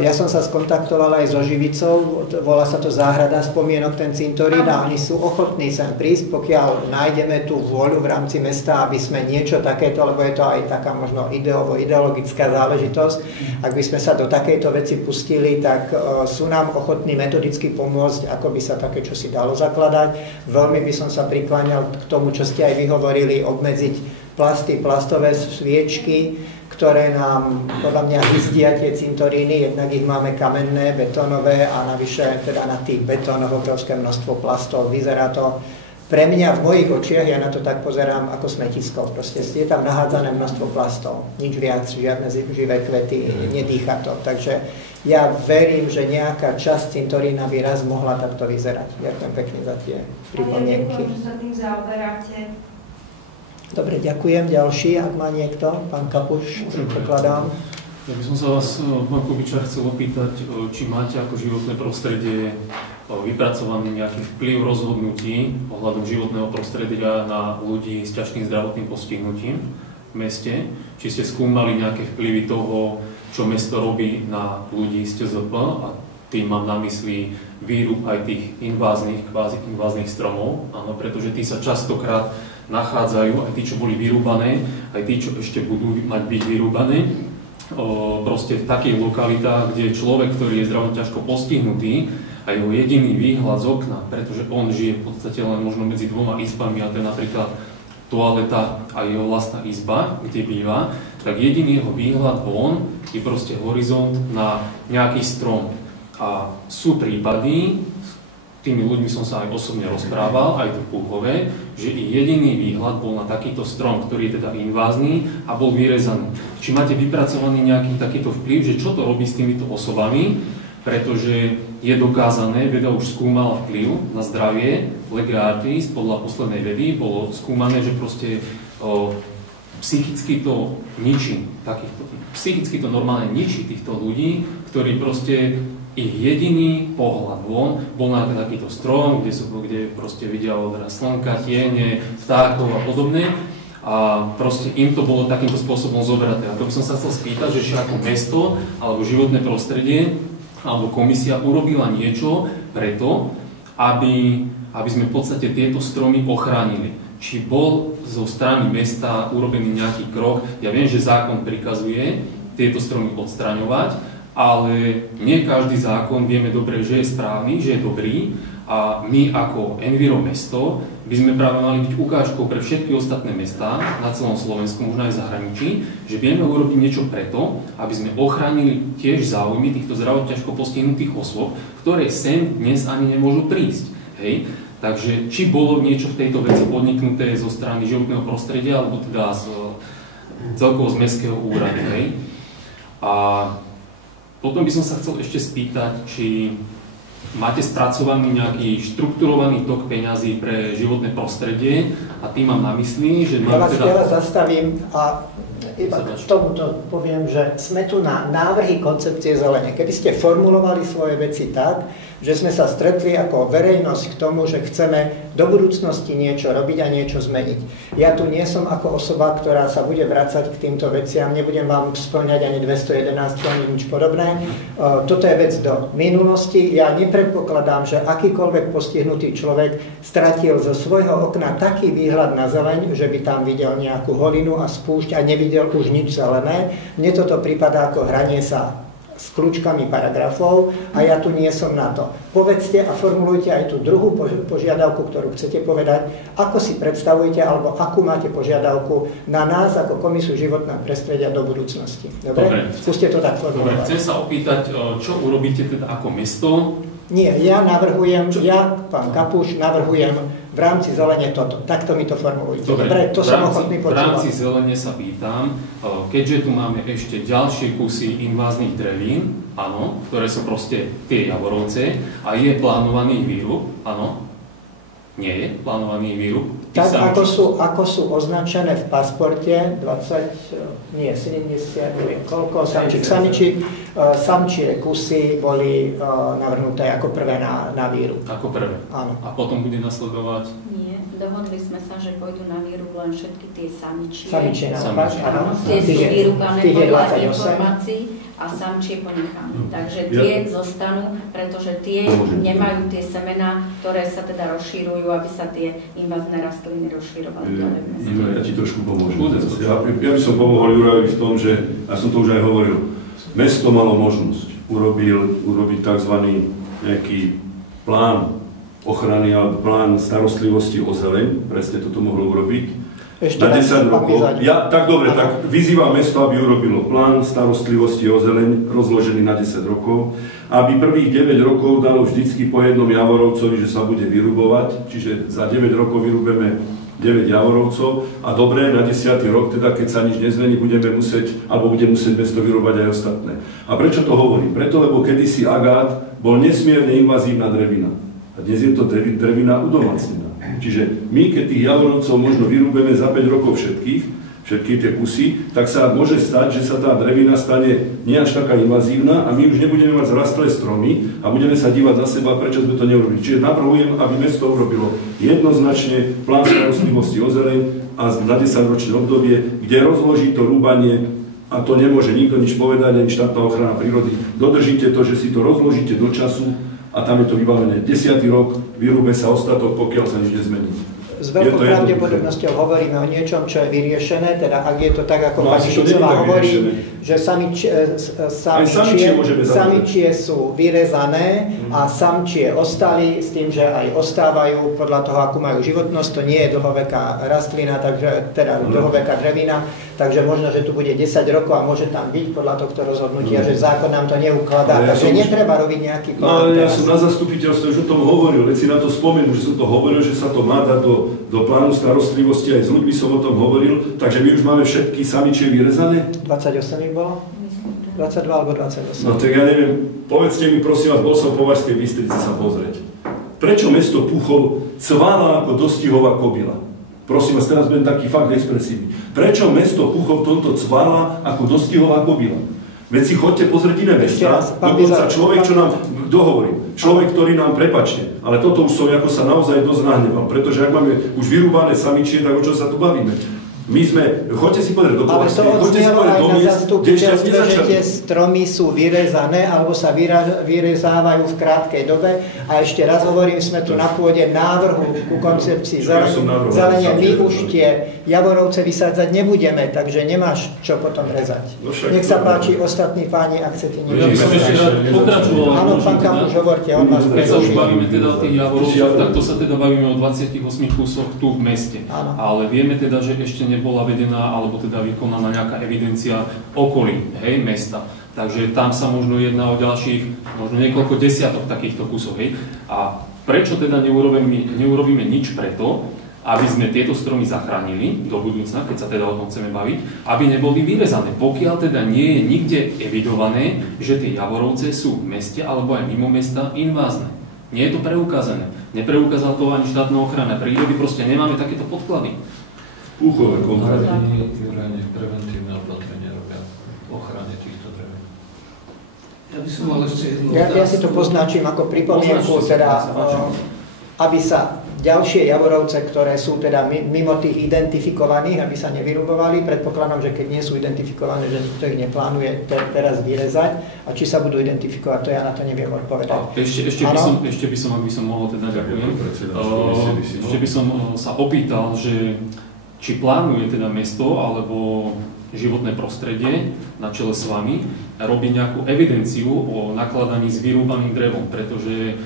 Ja som sa skontaktoval aj so Živicou, volá sa to Záhrada spomienok, ten cintorín, a oni sú ochotní sem prísť, pokiaľ nájdeme tú vôľu v rámci mesta, aby sme niečo takéto, lebo je to aj taká možno ideologická záležitosť, ak by sme sa do takejto veci pustili, tak sú nám ochotní metodicky pomôcť, ako by sa také čosi dalo zakladať. Veľmi by som sa prikláňal k tomu, čo ste aj vy hovorili, obmedziť plasty, plastové sviečky, ktoré nám podľa mňa hyzdia tie cintoríny, jednak ich máme kamenné, betónové a navyše teda na tých betónoch obrovské množstvo plastov. Vyzerá to pre mňa v mojich očiach, ja na to tak pozerám ako smetisko. Proste je tam nahádzané množstvo plastov, nič viac, žiadne živé kvety, nedýcha to. Takže ja verím, že nejaká časť cintorína by raz mohla takto vyzerať. Ďakujem pekne za tie pripomienky. Ja ďakujem, že sa tým zaoberáte. Dobre, ďakujem. Ďalší, ak má niekto? Pán Kapuš, predpokladám. Ja by som sa vás, pán Kubiča, chcel opýtať, či máte ako životné prostredie vypracovaný nejaký vplyv rozhodnutí ohľadom životného prostredia na ľudí s ťažkým zdravotným postihnutím. v meste, či ste skúmali nejaké vplyvy toho, čo mesto robí na ľudí z TZP, a tým mám na mysli výrub aj tých kvázi inváznych stromov, áno, pretože tí sa častokrát nachádzajú, aj tí, čo boli vyrúbané, aj tí, čo ešte budú mať byť vyrúbané, proste v takých lokalitách, kde je človek, ktorý je zdravotne ťažko postihnutý a jeho jediný výhľad z okna, pretože on žije v podstate len možno medzi dvoma izbami, a to je napríklad toaleta a jeho vlastná izba, kde býva, tak jediný jeho výhľad von je proste horizont na nejaký strom. A sú prípady, s tými ľuďmi som sa aj osobne rozprával, aj tu v Púhove, že ich jediný výhľad bol na takýto strom, ktorý je teda invázny a bol vyrezaný. Či máte vypracovaný nejaký takýto vplyv, že čo to robí s týmito osobami, pretože je dokázané, veda už skúmala vplyv na zdravie, lege artis, podľa poslednej vedy bolo skúmané, že proste psychicky to ničí, psychicky to normálne ničí týchto ľudí, ktorí proste ich jediný pohľad von bol na takýto strom, kde proste vidia odraz slnka, tiene, vtákov a podobne. A proste im to bolo takýmto spôsobom zobraté. A to by som sa chcel spýtať, že či ako mesto alebo životné prostredie alebo komisia urobila niečo preto, aby sme v podstate tieto stromy ochránili. Či bol zo strany mesta urobený nejaký krok. Ja viem, že zákon prikazuje tieto stromy odstraňovať, ale nie každý zákon vieme dobre, že je správny, že je dobrý, a my ako Enviro mesto by sme práve mali byť ukážkou pre všetky ostatné mestá na celom Slovensku, možno aj v zahraničí, že vieme urobiť niečo preto, aby sme ochránili tiež záujmy týchto zdravotne ťažko postihnutých osôb, ktoré sem dnes ani nemôžu prísť. Hej? Takže či bolo niečo v tejto veci podniknuté zo strany životného prostredia, alebo teda celkovo z mestského úradu. Hej? A potom by som sa chcel ešte spýtať, či máte spracovaný nejaký štrukturovaný tok peňazí pre životné prostredie, a tým mám na mysli, že... Ja vás zastavím a iba k tomuto poviem, že sme tu na návrhy koncepcie zelene. Keby ste formulovali svoje veci tak, že sme sa stretli ako verejnosť k tomu, že chceme do budúcnosti niečo robiť a niečo zmeniť. Ja tu nie som ako osoba, ktorá sa bude vracať k týmto veciam, nebudem vám spĺňať ani 211 ani nič podobné. Toto je vec do minulosti. Ja nepredpokladám, že akýkoľvek postihnutý človek stratil zo svojho okna taký výhľad na zeleň, že by tam videl nejakú holinu a spúšť a nevidel už nič zelené. Mne toto prípada ako hranie sa s kľúčkami paragrafov a ja tu nie som na to. Povedzte a formulujte aj tú druhú požiadavku, ktorú chcete povedať, ako si predstavujete alebo akú máte požiadavku na nás ako Komisiu životného prostredia do budúcnosti. Dobre? Skúste to tak formulovať. Dobre, chcem sa opýtať, čo urobíte teda ako mesto? Nie, ja navrhujem, pán Kapuš, navrhujem v rámci zelene toto. Takto mi to formulujte. Dobre, to som ochotný počúvať. V rámci zelene sa pýtam, keďže tu máme ešte ďalšie kusy inváznych drevín, áno, ktoré sú proste tie javorovce, a je plánovaný výrub, áno, nie je plánovaný výrub. Tak ako sú označené v pasporte, 70, neviem koľko, samčie kusy boli navrhnuté ako prvé na výrub. Ako prvé? Áno. A potom bude nasledovať? Nie, dohodli sme sa, že pôjdu na výrub len všetky tie samičie. Samičie, áno. Tie sú vyrúbané podľa informácií a samčie ponechané. Takže tie zostanú, pretože tie nemajú tie semená, ktoré sa teda rozšírujú, aby sa tie invazné rastliny rozširovali. Ja ti trošku pomôžem. Ja by som pomohol Jurajovi v tom, že, ja som to už aj hovoril, mesto malo možnosť urobiť tzv. Nejaký plán ochrany alebo plán starostlivosti o zeleň, presne toto mohlo urobiť. Na 10 rokov. Tak dobre, tak vyzývam mesto, aby urobilo plán starostlivosti o zeleň rozložený na 10 rokov, aby prvých 9 rokov dalo vždycky po jednom javorovcovi, že sa bude vyrubovať, čiže za 9 rokov vyrubeme 9 javorovcov a dobre, na 10. rok, teda keď sa nič nezmení, bude musieť mesto vyrúbať aj ostatné. A prečo to hovorím? Preto, lebo kedysi agát bol nesmierne invazívna drevina. A dnes je to drevina udomácnená. Čiže my, keď tých javorovcov možno vyrúbeme za 5 rokov všetkých všetky tie kusy, tak sa môže stať, že sa tá drevina stane nie až taká invazívna a my už nebudeme mať zrastlé stromy a budeme sa dívať na seba, prečo sme to neurobili. Čiže navrhujem, aby mesto urobilo jednoznačne plán starostlivosti o zeleň a na 10-ročné obdobie, kde rozloží to rúbanie, a to nemôže nikto nič povedať, ani štátna ochrana prírody. Dodržíte to, že si to rozložíte do času a tam je to vybavené 10. rok, vyrúbe sa ostatok, pokiaľ sa nič nezmení. S veľkou pravdepodobnosťou hovoríme o niečom, čo je vyriešené, teda ak je to tak, ako pani Šicová hovorí, že samičie sú vyrezané a samčie ostali s tým, že aj ostávajú podľa toho, akú majú životnosť, to nie je dlhoveká rastlina, takže, teda dlhoveká drevina, takže možno, že tu bude 10 rokov a môže tam byť podľa tohto rozhodnutia, že zákon nám to neukladá, takže netreba robiť nejaký plán. Ja som na zastupiteľstve už o tom hovoril, veď si na to spomenul, že som to hovoril, že sa to má dať do plánu starostlivosti, aj s ľuďmi som o tom hovoril, takže my už máme všetky samičie vyrezané? 28 ich bolo? 22 alebo 28. No tak ja neviem, povedzte mi prosím vás, bol som po Považskej Bystrici sa pozrieť. Prečo mesto Púchov cvála ako dostihová kobila? Prosím vás, teraz budem taký fakt expresívny. Prečo mesto Púchov tomto cvála ako dostihová kobila? Veď si chodte pozrieť iné mesta, dokonca človek, čo nám, kto hovorí, človek, ktorý nám prepačte, ale toto už som ako sa naozaj dosť nahneval, pretože ak máme už vyrúbané samičie, tak o čo sa tu bavíme? My sme, chodte si pozrieť do Považskej, chodte si pozrieť do miest, kde ešte nezačali. Že tie stromy sú vyrezané, alebo sa vyrezávajú v krátkej dobe. A ešte raz hovorím, sme tu na pôde návrhu ku koncepcii zelene. My už tie javorovce vysádzať nebudeme, takže nemáš čo potom rezať. Nech sa páči, ostatní páni, ak chcete niečo. Ja by som ešte rád pokračoval. Áno, pán Kampuš, hovorte, on vás keď sa už bavíme teda o tých javorovcoch, tak to sa teda bavíme o 28 kúsoch tu v meste. Ale vieme teda, že ešte bola vedená, alebo teda vykonaná nejaká evidencia okolí, hej, mesta. Takže tam sa možno jedná o ďalších, možno niekoľko desiatok takýchto kusov, hej. A prečo teda neurobíme nič preto, aby sme tieto stromy zachránili do budúcna, keď sa teda o tom chceme baviť, aby neboli vyrezané. Pokiaľ teda nie je nikde evidované, že tie javorovce sú v meste alebo aj mimo mesta invázne. Nie je to preukázané. Nepreukázala to ani štátna ochrana prírody, proste nemáme takéto podklady. Púchové kontroly. Preventívne opatrenia robia ochrane týchto drevín. Ja by som mal ešte jednu Ja si to poznačím ako pripomienku, teda, aby sa ďalšie javorovce, ktoré sú teda mimo tých identifikovaných, aby sa nevyrubovali. Predpokladám, že keď nie sú identifikované, že nikto ich neplánuje teraz vyrezať. A či sa budú identifikovať, to ja na to neviem odpovedať. Ešte by som, ak by som mohol teda, ďakujem. Ešte by som sa opýtal, že či plánuje teda mesto alebo životné prostredie na čele s vami robiť nejakú evidenciu o nakladaní s vyrúbaným drevom, pretože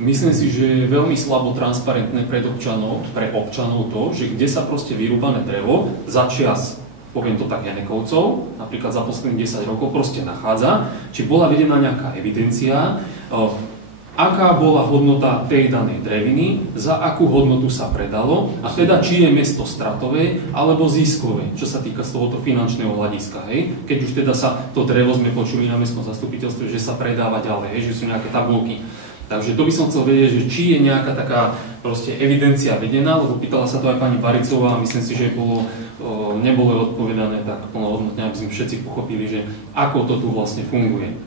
myslím si, že je veľmi slabo transparentné pre občanov to, že kde sa proste vyrúbané drevo za čias, poviem to tak, Janekovcov, napríklad za posledných 10 rokov proste nachádza, či bola vedená nejaká evidencia, aká bola hodnota tej danej dreviny, za akú hodnotu sa predalo a teda či je mesto stratové alebo ziskové, čo sa týka z tohoto finančného hľadiska. Hej? Keď už teda sa to drevo sme počuli na mestskom zastupiteľstve, že sa predáva ďalej, hej? Že sú nejaké tabulky. Takže to by som chcel vedieť, že či je nejaká taká proste evidencia vedená, lebo pýtala sa to aj pani Baricová a myslím si, že nebolo odpovedané tak plnohodnotne, aby sme všetci pochopili, že ako to tu vlastne funguje.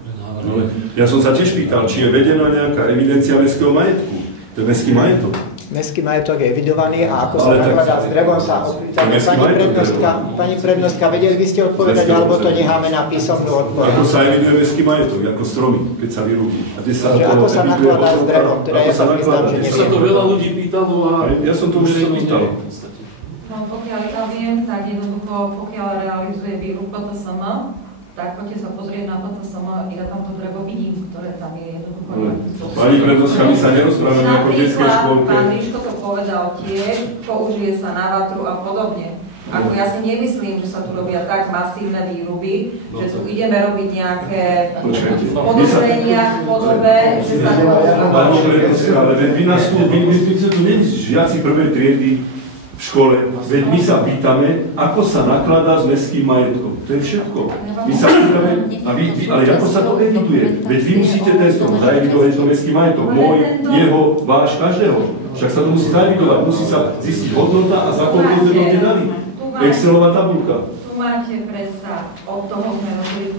Ja som sa tiež pýtal, či je vedená nejaká evidencia mestského majetku. To je mestský majetok. Mestský majetok je evidovaný a ako sa nakladá s drevom sa opýtame. Pani prednostka, vedeli by ste odpovedať, alebo to necháme na písomnú odpoveď? Ako sa eviduje mestský majetok, ako stromy, keď sa vyrúbi. Ako sa nakladá s drevom? Teda ja sa priznám, že neviem. Sa to veľa ľudí pýtalo a... Ja som to už pýtal. No pokiaľ ja viem, tak jednoducho, pokiaľ realizuje výrub PTSM, tak poďte sa pozrieť na PTSM, ja tam to drevo vidím, ktoré tam je jednoducho. Pani prednostka, my sa nerozprávame ako v detskej škôlke. Pán Ríško to povedal tiež, použije sa na vatru a podobne. Ako ja si nemyslím, že sa tu robia tak masívne výruby, že tu ideme robiť nejaké podozrenia v podobe, že sa to... Pani prednostka, ale vy nás tu, vy tu nie žiaci prvej triedy v škole, veď my sa pýtame, ako sa nakladá s mestským majetkom. To je všetko. My sa pýtame, ale ako sa to eviduje? Veď vy musíte ten strom zaevidovať to mestský majetok. Môj, jeho, váš, každého. Však sa to musí zaevidovať, musí sa zistiť hodnota a za koľko ste to dali. Excelová tabulka. Tu máte predsa, od toho sme robili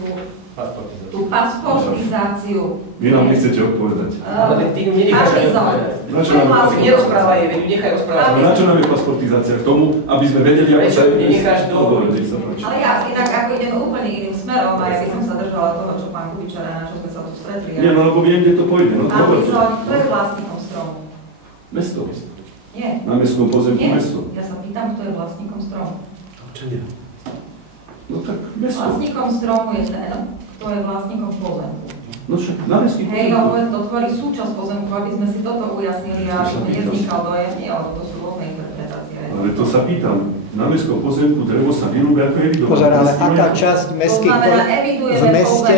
tú pasportizáciu. Vy nám nechcete odpovedať. Ale ty nenecháš nerozprávaj, nechaj rozprávať. Na čo nám je pasportizácia? K tomu, aby sme vedeli, ako sa... Nenecháš dohovoriť. Ale ja, inak ako ideme úplne iným smerom, a ja by som sa držala toho, čo pán Kubičar, na čo sme sa tu stretli. Nie, no lebo viem, kde to pôjde. Pán Bizoň, kto je vlastníkom stromu? Mesto. Nie. Na mestskom pozemku mesto. Ja sa pýtam, kto je vlastníkom stromu. Občania. No tak mesto. Vlastníkom stromu je ten, kto je vlastníkom pozemku. No však na mestský pozemku. Hej, ale to tvorí súčasť pozemku, aby sme si toto ujasnili a aby nevznikal dojem, nie, ale to sú rôzne interpretácie. Ale to sa pýtam. Na mestskom pozemku drevo sa vyrúbe ako evidované. Pozor, ale aká časť mestských v meste,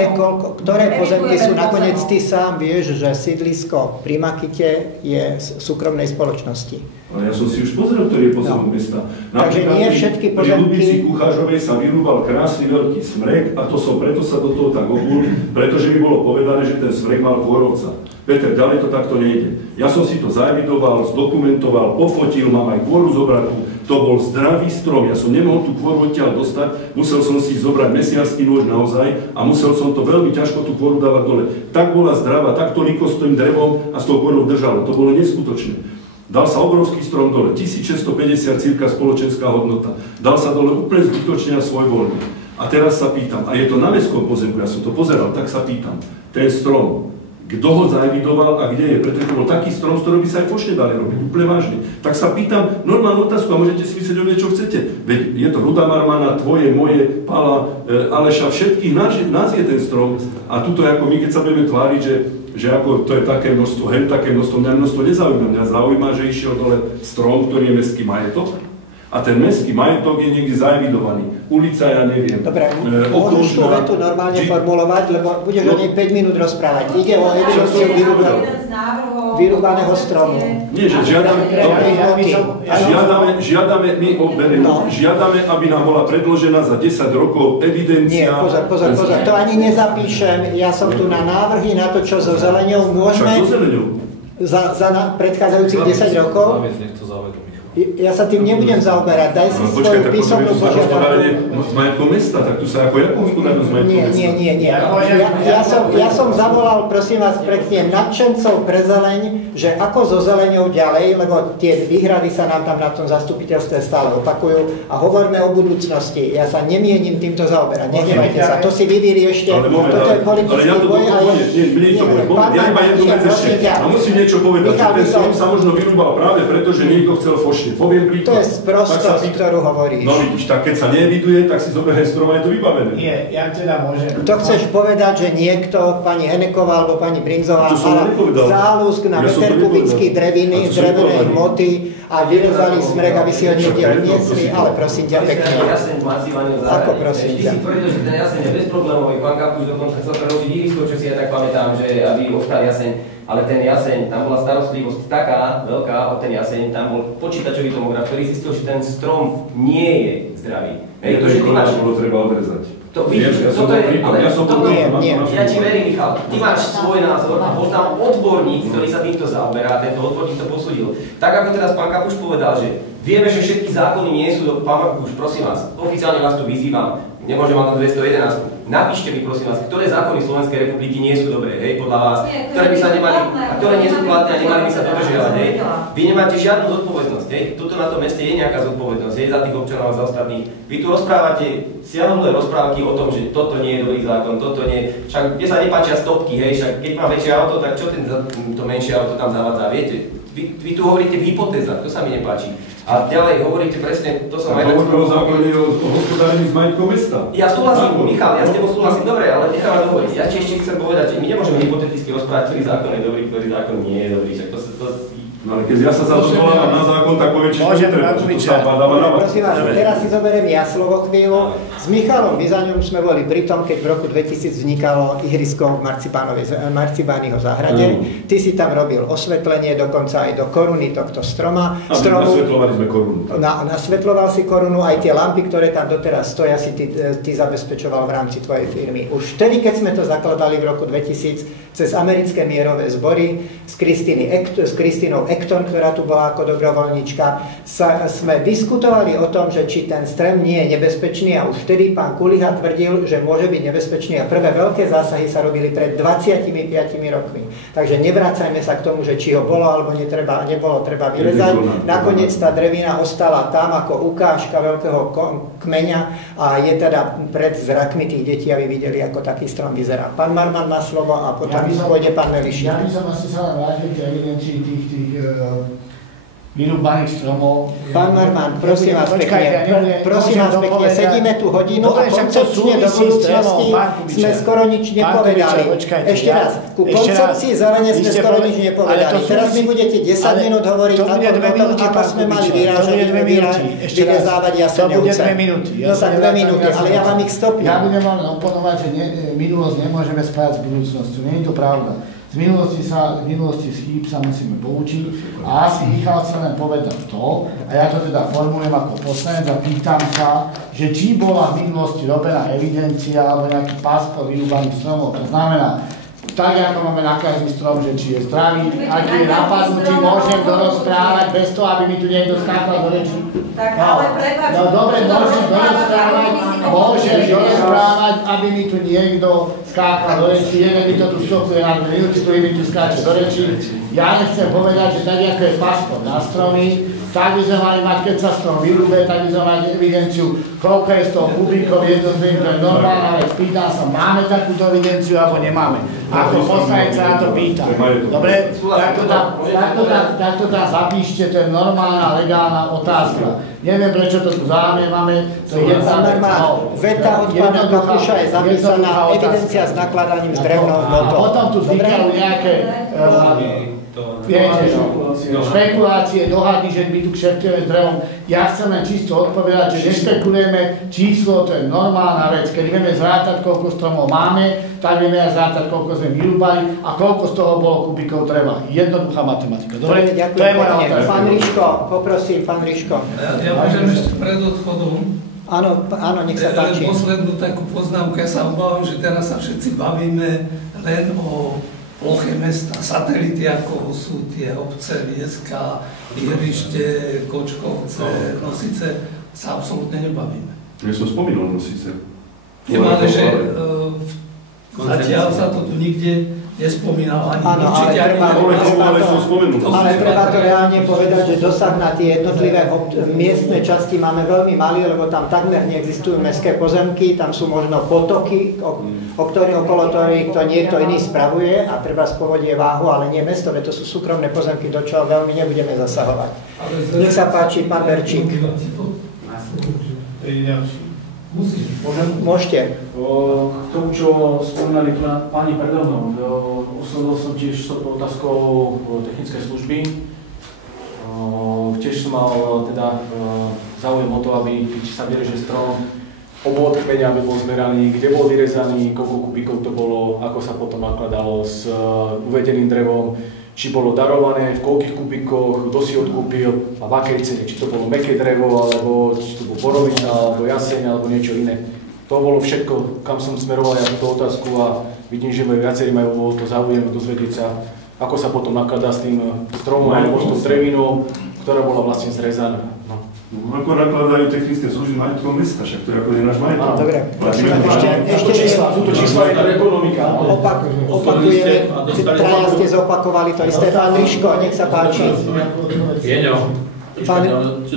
ktoré pozemky sú nakoniec, ty sám vieš, že sídlisko pri Makite je súkromnej spoločnosti. Ale ja som si už pozrel, ktorý je pozemok mesta. Takže nie všetky pozemky... Pri Lubici Kuchážovej sa vyrúbal krásny veľký smrek a to som preto sa do toho tak obul, pretože mi bolo povedané, že ten smrek mal kôrovca. Peter, ďalej to takto nejde. Ja som si to zaevidoval, zdokumentoval, pofotil, mám aj kôru zobratu. To bol zdravý strom, ja som nemohol tú kôru odtiaľ dostať, musel som si zobrať mesiarský nôž naozaj a musel som to veľmi ťažko tú kôru dávať dole. Tak bola zdravá, tak toľko s tým drevom a s tou kôrou držalo, to bolo neskutočné. Dal sa obrovský strom dole, 1650 cirka spoločenská hodnota. Dal sa dole úplne zbytočne a svojvoľne. A teraz sa pýtam, a je to na mestskom pozemku, ja som to pozeral, tak sa pýtam, ten strom, kto ho zaevidoval a kde je, pretože to bol taký strom, z ktorého by sa aj pošne dali robiť, úplne vážne. Tak sa pýtam normálnu otázku a môžete si myslieť o mne, čo chcete. Veď je to Ruda Marmana, tvoje, moje, Pala, Aleša, všetkých, nás je ten strom. A tuto ako my, keď sa budeme tváriť, že ako to je také množstvo, také množstvo, mňa množstvo nezaujíma. Mňa zaujíma, že išiel dole strom, ktorý je mestský majetok. A ten mestský majetok je niekde zaevidovaný. Ulica, ja neviem. Dobre, môžeš tú vetu normálne formulovať, lebo budeš o nej 5 minút rozprávať. Ide o evidenciu vyrúbaného stromu. Nie, že žiadame, aby nám bola predložená za 10 rokov evidencia. Nie, pozor, to ani nezapíšem. Ja som tu na návrhy na to, čo so zeleňou môžeme... Však so zeleňou? Za predchádzajúcich 10 rokov. Ja sa tým nebudem zaoberať, daj si svoju písomnú požiadavku. S majetkom mesta, tak tu sa ako ja hospodárnu s majetkom mesta. Nie. Ja som zavolal, prosím vás, pekne nadšencov pre zeleň, že ako so zeleňou ďalej, lebo tie výhrady sa nám tam na tom zastupiteľstve stále opakujú a hovoríme o budúcnosti. Ja sa nemienim týmto zaoberať, nehnevajte sa, to si vy vyriešte, toto je politický boj. Ja iba jednu vec ešte, a musím niečo povedať, že ten strom sa možno vyrúbal práve preto, že niekto chcel fošiť. Poviem príklad. To je sprostosť, ktorú hovoríš. No vidíš, tak keď sa neeviduje, tak si zoberie strom a je to vybavené. Nie, ja teda môžem. To chceš povedať, že niekto, pani Heneková alebo pani Brinzová mala záľusk na meter kubický dreviny, drevenej hmoty a vyrezali smrek, aby si ho niekde odniesli, ale prosím ťa pekne. Ako prosím ťa? Ty si tvrdil, že ten jaseň je bezproblémový, pán Kapuš dokonca chcel preložiť ihrisko, čo si ja tak pamätám, že aby ostal jaseň. Ale ten jaseň, tam bola starostlivosť taká veľká o ten jaseň, tam bol počítačový tomograf, ktorý zistil, že ten strom nie je zdravý. Hej, to, že ty máš... bolo treba odrezať. To vidíš, toto je, ale toto ja ti verím, Michal, ty máš svoj názor a bol tam odborník, ktorý sa týmto zaoberá, tento odborník to posúdil. Tak ako teraz pán Kapuš povedal, že vieme, že všetky zákony nie sú, pán Kapuš, prosím vás, oficiálne vás tu vyzývam, nemôžem vám to 211. Napíšte mi, prosím vás, ktoré zákony Slovenskej republiky nie sú dobré, hej, podľa vás, ktoré by sa nemali, a ktoré nie sú platné a nemali by sa dodržiavať, hej. Vy nemáte žiadnu zodpovednosť, hej. Tuto na tom meste je nejaká zodpovednosť, hej, za tých občanov a za ostatných. Vy tu rozprávate siahodlé rozprávky o tom, že toto nie je dobrý zákon, toto nie, však kde sa nepáčia stopky, hej, však keď má väčšie auto, tak čo to menšie auto tam zavadzá, viete? Vy tu hovoríte v hypotézach, to sa mi nepáči. A ďalej hovoríte presne, to som aj... Hovoríme o zákone o hospodárení s majetkom mesta. Ja súhlasím, Michal, ja s tebou súhlasím, dobre, ale nechávam hovoriť. Ja ešte chcem povedať, že my nemôžeme hypoteticky rozprávať, ktorý zákon je dobrý, ktorý zákon nie je dobrý. Však to... No ale keď ja sa zadovolávam na zákon, tak poviem, či to sa dáva. Prosím vás, teraz si zoberiem ja slovo chvíľu. S Michalom Bizaňom sme boli pri tom, keď v roku 2000 vznikalo ihrisko v Marcibányho záhrade. Ty si tam robil osvetlenie, dokonca aj do koruny tohto stroma. Nasvetľovali sme korunu. Nasvetľoval si korunu, aj tie lampy, ktoré tam doteraz stoja, si ty zabezpečoval v rámci tvojej firmy. Už vtedy, keď sme to zakladali v roku 2000 cez americké mierové zbory s Kristinou Ekton, ktorá tu bola ako dobrovoľníčka, sme diskutovali o tom, že či ten strem nie je nebezpečný a už vtedy pán Kuliha tvrdil, že môže byť nebezpečný a prvé veľké zásahy sa robili pred 25 rokmi. Takže nevracajme sa k tomu, že či ho bolo alebo nebolo treba vyrezať. Nakoniec tá drevina ostala tam ako ukážka veľkého kmeňa a je teda pred zrakmi tých detí, aby videli, ako taký strom vyzerá. Pán Marman má slovo a potom pôjde pán Melišík. Ja by som asi sa vrátil k evidencii tých vyrúbaných stromov. Pán Marman, prosím vás pekne, sedíme tu hodinu a koncepčne do budúcnosti sme skoro nič nepovedali. Ešte raz, ku koncepcii zelene sme skoro nič nepovedali. Teraz mi budete 10 minút hovoriť o tom, ako sme mali vyrezávať jaseňovce. No tak 2 minúty, ale ja vám ich stopím. Ja budem len oponovať, že minulosť nemôžeme spájať s budúcnosťou. Nie je to pravda. Z minulosti z chýb sa musíme poučiť a asi Michal sa len povedal to, a ja to teda formulujem ako poslanec a pýtam sa, že či bola v minulosti robená evidencia alebo nejaký paspor vyrúbaných stromov. To znamená, tak ako máme na každý strom, že či je zdravý, ak je napadnutý, môžem dorozprávať bez toho, aby mi tu niekto skákal do reči. Tak ale prepáč. No dobre, môžem dorozprávať, aby mi tu niekto skákal do reči. Jeden mi to tu štokuje na 2 minúty, druhý mi tu skáče do reči. Ja nechcem povedať, že tak ako je paspor na stromy, tak by sme mali mať, keď sa strom vyrúbe, tak by sme mali evidenciu, koľko je z toho kubíkov jednotlivých, to je normálna vec. Pýtam sa, máme takúto evidenciu, alebo nemáme. Ako poslanec sa na to pýta. Dobre, takto tam zapíšte, to je normálna, legálna otázka. Neviem, prečo to tu máme, to je jedna veta od pána Kapuša je zapísaná, evidencia s nakladaním s drevnou hmotou. A potom tu vznikajú nejaké špekulácie, dohady, že my tu kšeftujeme s drevom. Ja chcem len čisto odpovedať, že nešpekulujeme číslo, to je normálna vec. Keď vieme zrátať, koľko stromov máme, tak vieme aj zrátať, koľko sme vyrúbali a koľko z toho bolo kubíkov dreva. Jednoduchá matematika. Dobre, to je moja otázka. Pán Riško, poprosím, pán Riško. Ja môžem ešte pred odchodom. Áno, nech sa páči. Poslednú takú poznámku, ja sa obávam, že teraz sa všetci bavíme len o ploche mesta, satelity, ako sú tie obce, Vieska, Ihrište, Kočkovce, Nosice, sa absolútne nebavíme. Ja som spomínal Nosice. Ale že zatiaľ sa to tu nikde nespomínal ani určite ani ale treba to reálne povedať, že dosah na tie jednotlivé miestne časti máme veľmi malý, lebo tam takmer neexistujú mestské pozemky, tam sú možno potoky, okolo ktorých to niekto iný spravuje a treba z povodie váhu, ale nie mesto, to sú súkromné pozemky, do čoho veľmi nebudeme zasahovať. Nech sa páči, pán Berčík. Môžete. K tomu, čo spomínali tu páni predo mnou, oslovil som tiež s touto otázkou technické služby. Tiež som mal teda záujem o to, aby keď sa vyreže strom, obvod kmeňa aby bol zmeraný, kde bol vyrezaný, koľko kubíkov to bolo, ako sa potom nakladalo s uvedeným drevom, či bolo darované, v koľkých kubíkoch, kto si odkúpil a v akej cene, či to bolo mäkké drevo, alebo či to bol borovica, alebo jaseň, alebo niečo iné. To bolo všetko, kam som smeroval ja túto otázku a vidím, že viacerí majú to záujem dozvedieť sa, ako sa potom nakladá s tým stromom alebo s tou drevinou, ktorá bola vlastne zrezaná. Ako nakladajú technické služby majetkom mesta, však to je ako je náš majetok. Dobre, ešte túto čísla je tá ekonomika. Opakujeme, traja ste zopakovali to isté. Pán Riško, nech sa páči. Jeňo,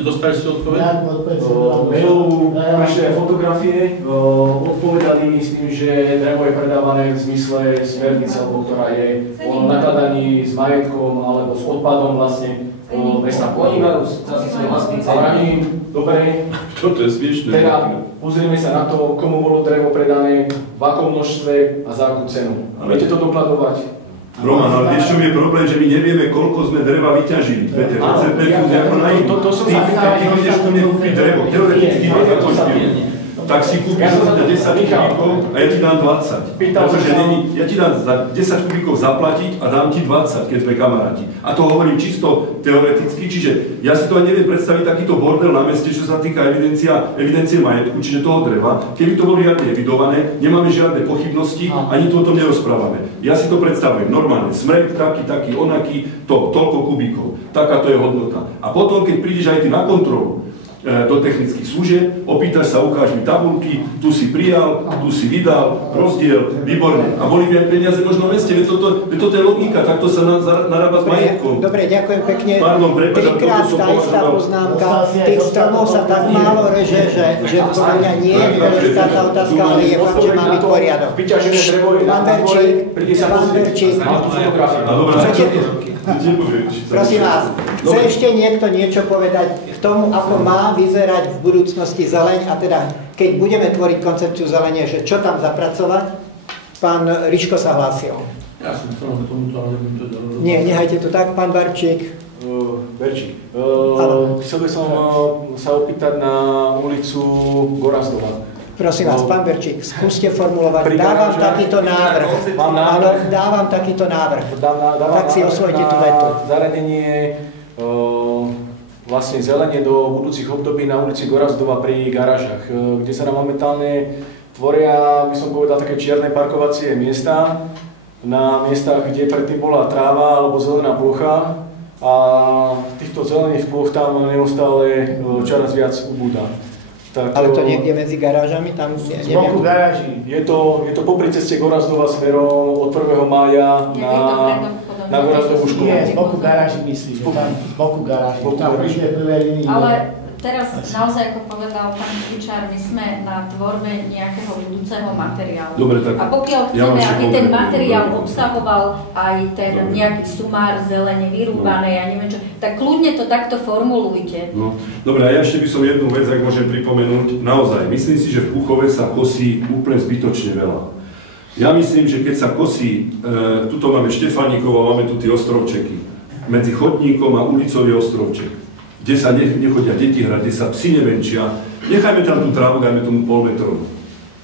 dostali ste odpoveď? Mailu naše fotografie odpovedali s tým, že drevo je predávané v zmysle smernice, ktorá je o nakladaní s majetkom alebo s odpadom vlastne mesta. Oni majú zase svoje vlastní ceny. Dobre. Toto je smiešné. Teda pozrieme sa na to, komu bolo drevo predané, v akom množstve a za akú cenu. Viete to dokladovať? Roman, ale vieš, čo je problém, že my nevieme, koľko sme dreva vyťažili. Viete, receptérku ako na iný. To som sa pýtal. Ty ideš ku mne kúpiť drevo, teoreticky máš započný. tak si kúpiš za 10 kubíkov a ja ti dám 20. Pretože ja ti dám za 10 kubíkov zaplatiť a dám ti 20, keď sme kamaráti. A to hovorím čisto teoreticky, čiže ja si to aj neviem predstaviť takýto bordel na meste, čo sa týka evidencie majetku, čiže toho dreva. Keby to bolo riadne evidované, nemáme žiadne pochybnosti, ani to o tom nerozprávame. Ja si to predstavujem normálne, smrek taký, onaký, toľko kubíkov. Takáto je hodnota. A potom, keď prídeš aj ty na kontrolu do technických služieb, opýtaš sa, ukáž mi tabulky, tu si prijal, tu si vydal, rozdiel, výborne. A boli by aj peniaze možno v meste, veď toto je logika, takto sa narába s majetkom. Dobre, ďakujem pekne. Pardon, trikrát tá istá poznámka, tých stromov sa tak málo reže, že podľa mňa nie je dôležitá tá otázka, ale je fakt, že má byť poriadok. Pán Berčík, prosím vás, chce ešte niekto niečo povedať k tomu, ako má vyzerať v budúcnosti zeleň a teda, keď budeme tvoriť koncepciu zelenie, že čo tam zapracovať? Pán Riško sa hlásil. Ja som chcel k tomuto, ale nebudem to ďalej. Nie, nechajte to tak, pán Barčík. Chcel by som sa opýtať na ulicu Gorazdova. Prosím vás, pán Berčík, skúste formulovať. Dávam takýto návrh. Áno, dávam takýto návrh. Tak si osvojte tú vetu. Zaradenie vlastne zelenie do budúcich období na ulici Gorazdova pri garážach, kde sa nám momentálne tvoria, by som povedal, také čierne parkovacie miesta na miestach, kde predtým bola tráva alebo zelená plocha a týchto zelených ploch tam neustále čoraz viac ubúda. Tak, ale to niekde medzi garážami, tam z boku garáží. Je to popri ceste Gorazdova smerom od 1. mája na Gorazdovú školu. Nie, z boku garáží myslíš, z boku garáží. Ale teraz naozaj, ako povedal pán Kučár, my sme na tvorbe nejakého budúceho materiálu. Dobre, tak a pokiaľ chceme, aby ten materiál obsahoval aj ten nejaký sumár zelene vyrúbané, ja neviem čo, tak kľudne to takto formulujte. No, dobre, a ja ešte by som jednu vec, ak môžem pripomenúť, naozaj, myslím si, že v Púchove sa kosí úplne zbytočne veľa. Ja myslím, že keď sa kosí, tuto máme Štefánikov a máme tu tie ostrovčeky, medzi chodníkom a ulicou je ostrovček, kde sa nechodia deti hrať, kde sa psi nevenčia, nechajme tam tú trávu, dajme tomu pol metrovú.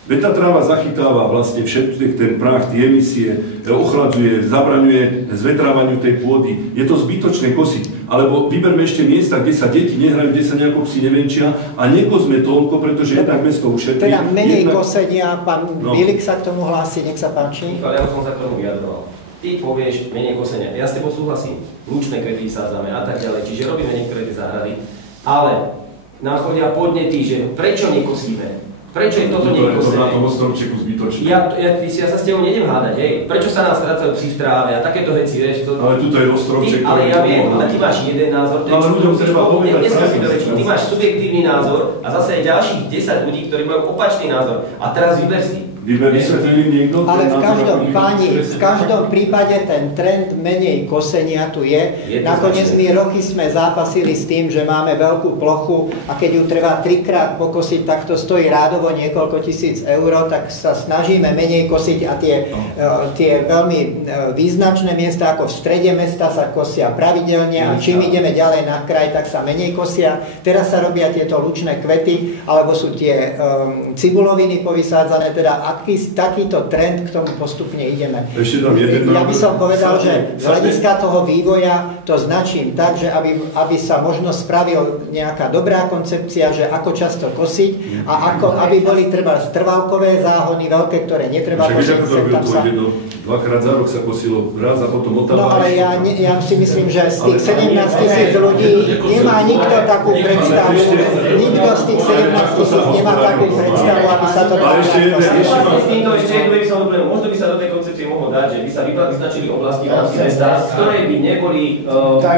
Veď tá tráva zachytáva vlastne všetky ten prach, tie emisie, ochladzuje, zabraňuje zvetrávaniu tej pôdy. Je to zbytočné kosiť. Alebo vyberme ešte miesta, kde sa deti nehrajú, kde sa nejako psi nevenčia a nekosme toľko, pretože jednak mesto ušetrí. Teda menej kosenia, pán Bilik sa k tomu hlási, nech sa páči. Ja som sa k tomu vyjadroval. Ty povieš menej kosenia. Ja s tebou súhlasím. Lučné kvety vysádzame a tak ďalej. Čiže robíme niektoré tie záhrady. Ale nám chodia podnety, že prečo nekosíme? Prečo je toto nekosené? To na tom ostrovčeku zbytočné. Ja sa s tebou nejdem hádať, hej. Prečo sa nás strácajú psi v tráve a takéto veci, vieš? Ale tuto je ostrovček. Ale ja viem, ale ty máš jeden názor. Ale ľuďom treba povedať. Ty máš subjektívny názor a zase aj ďalších 10 ľudí, ktorí majú opačný názor. A teraz vyber si. Ale v každom prípade ten trend menej kosenia tu je. Nakoniec my roky sme zápasili s tým, že máme veľkú plochu a keď ju treba 3-krát pokosiť, tak to stojí rádovo niekoľko tisíc eur, tak sa snažíme menej kosiť a tie veľmi význačné miesta ako v strede mesta sa kosia pravidelne a čím ideme ďalej na kraj, tak sa menej kosia. Teraz sa robia tieto lučné kvety, alebo sú tie cibuloviny povysádzané, teda takýto trend, k tomu postupne ideme. Ja by som povedal, že z hľadiska toho vývoja to značím tak, že aby sa možno spravil nejaká dobrá koncepcia, že ako často kosiť a aby boli trvalkové záhony, veľké, ktoré netreba kosiť. Dvakrát za rok sa kosilo raz a potom otávali. No ale ja si myslím, že z tých 17 000 ľudí nemá nikto takú predstavu. Nikto z tých 17 000 nemá takú predstavu, aby sa to dalo s týmto ešte jednu by som doplnil, možno by sa do tej koncepcie mohlo dať, že by sa vyznačili oblasti v rámci mesta, ktoré by neboli... Tak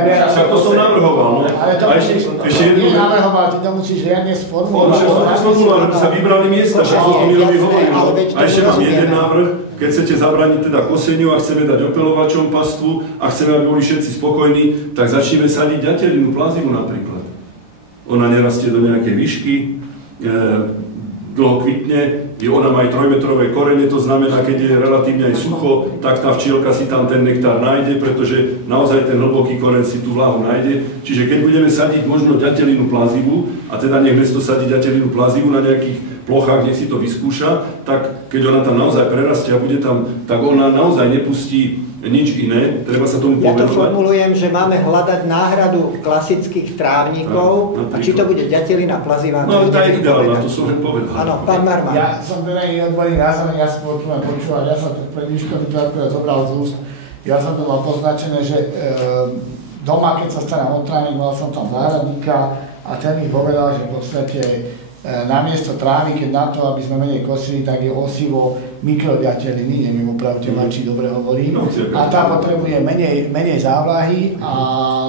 to som navrhoval, no. Ale to nie navrhoval, ty to musíš riadne sformulovať. Aby sa vybrali miesta, že to mi robí hovorím. A ešte mám jeden návrh, keď chcete zabrániť teda koseniu a chceme dať opelovačom pastvu a chceme, aby boli všetci spokojní, tak začneme sadiť ďatelinu, plazinu napríklad. Ona nerastie do nejakej výšky, dlho kvitne, ona má aj 3-metrové korene, to znamená, keď je relatívne aj sucho, tak tá včielka si tam ten nektár nájde, pretože naozaj ten hlboký koren si tú vláhu nájde. Čiže keď budeme sadiť možno ďatelinu plazivu, a teda nech mesto sadí ďatelinu plazivu na nejakých plochách, nech si to vyskúša, tak keď ona tam naozaj prerastie a bude tam, tak ona naozaj nepustí nič iné, treba sa tomu povedať. Ja to povenovať. formulujem, že máme hľadať náhradu klasických trávnikov, a či to bude ďatelina plazivá. No, tá je ideálna, to som len povedal. Áno, pán Marman. Ja som teda odborný názor, ja som počúval, ja som to pred Miškom zobral z úst. Ja som to mal poznačené, že doma, keď sa starám o trávnik, mal som tam záhradníka a ten mi povedal, že v podstate namiesto trávy, keď na to, aby sme menej kosili, tak je osivo mikroďateliny, neviem opravte ma, či dobre hovorím. A tá potrebuje menej závlahy a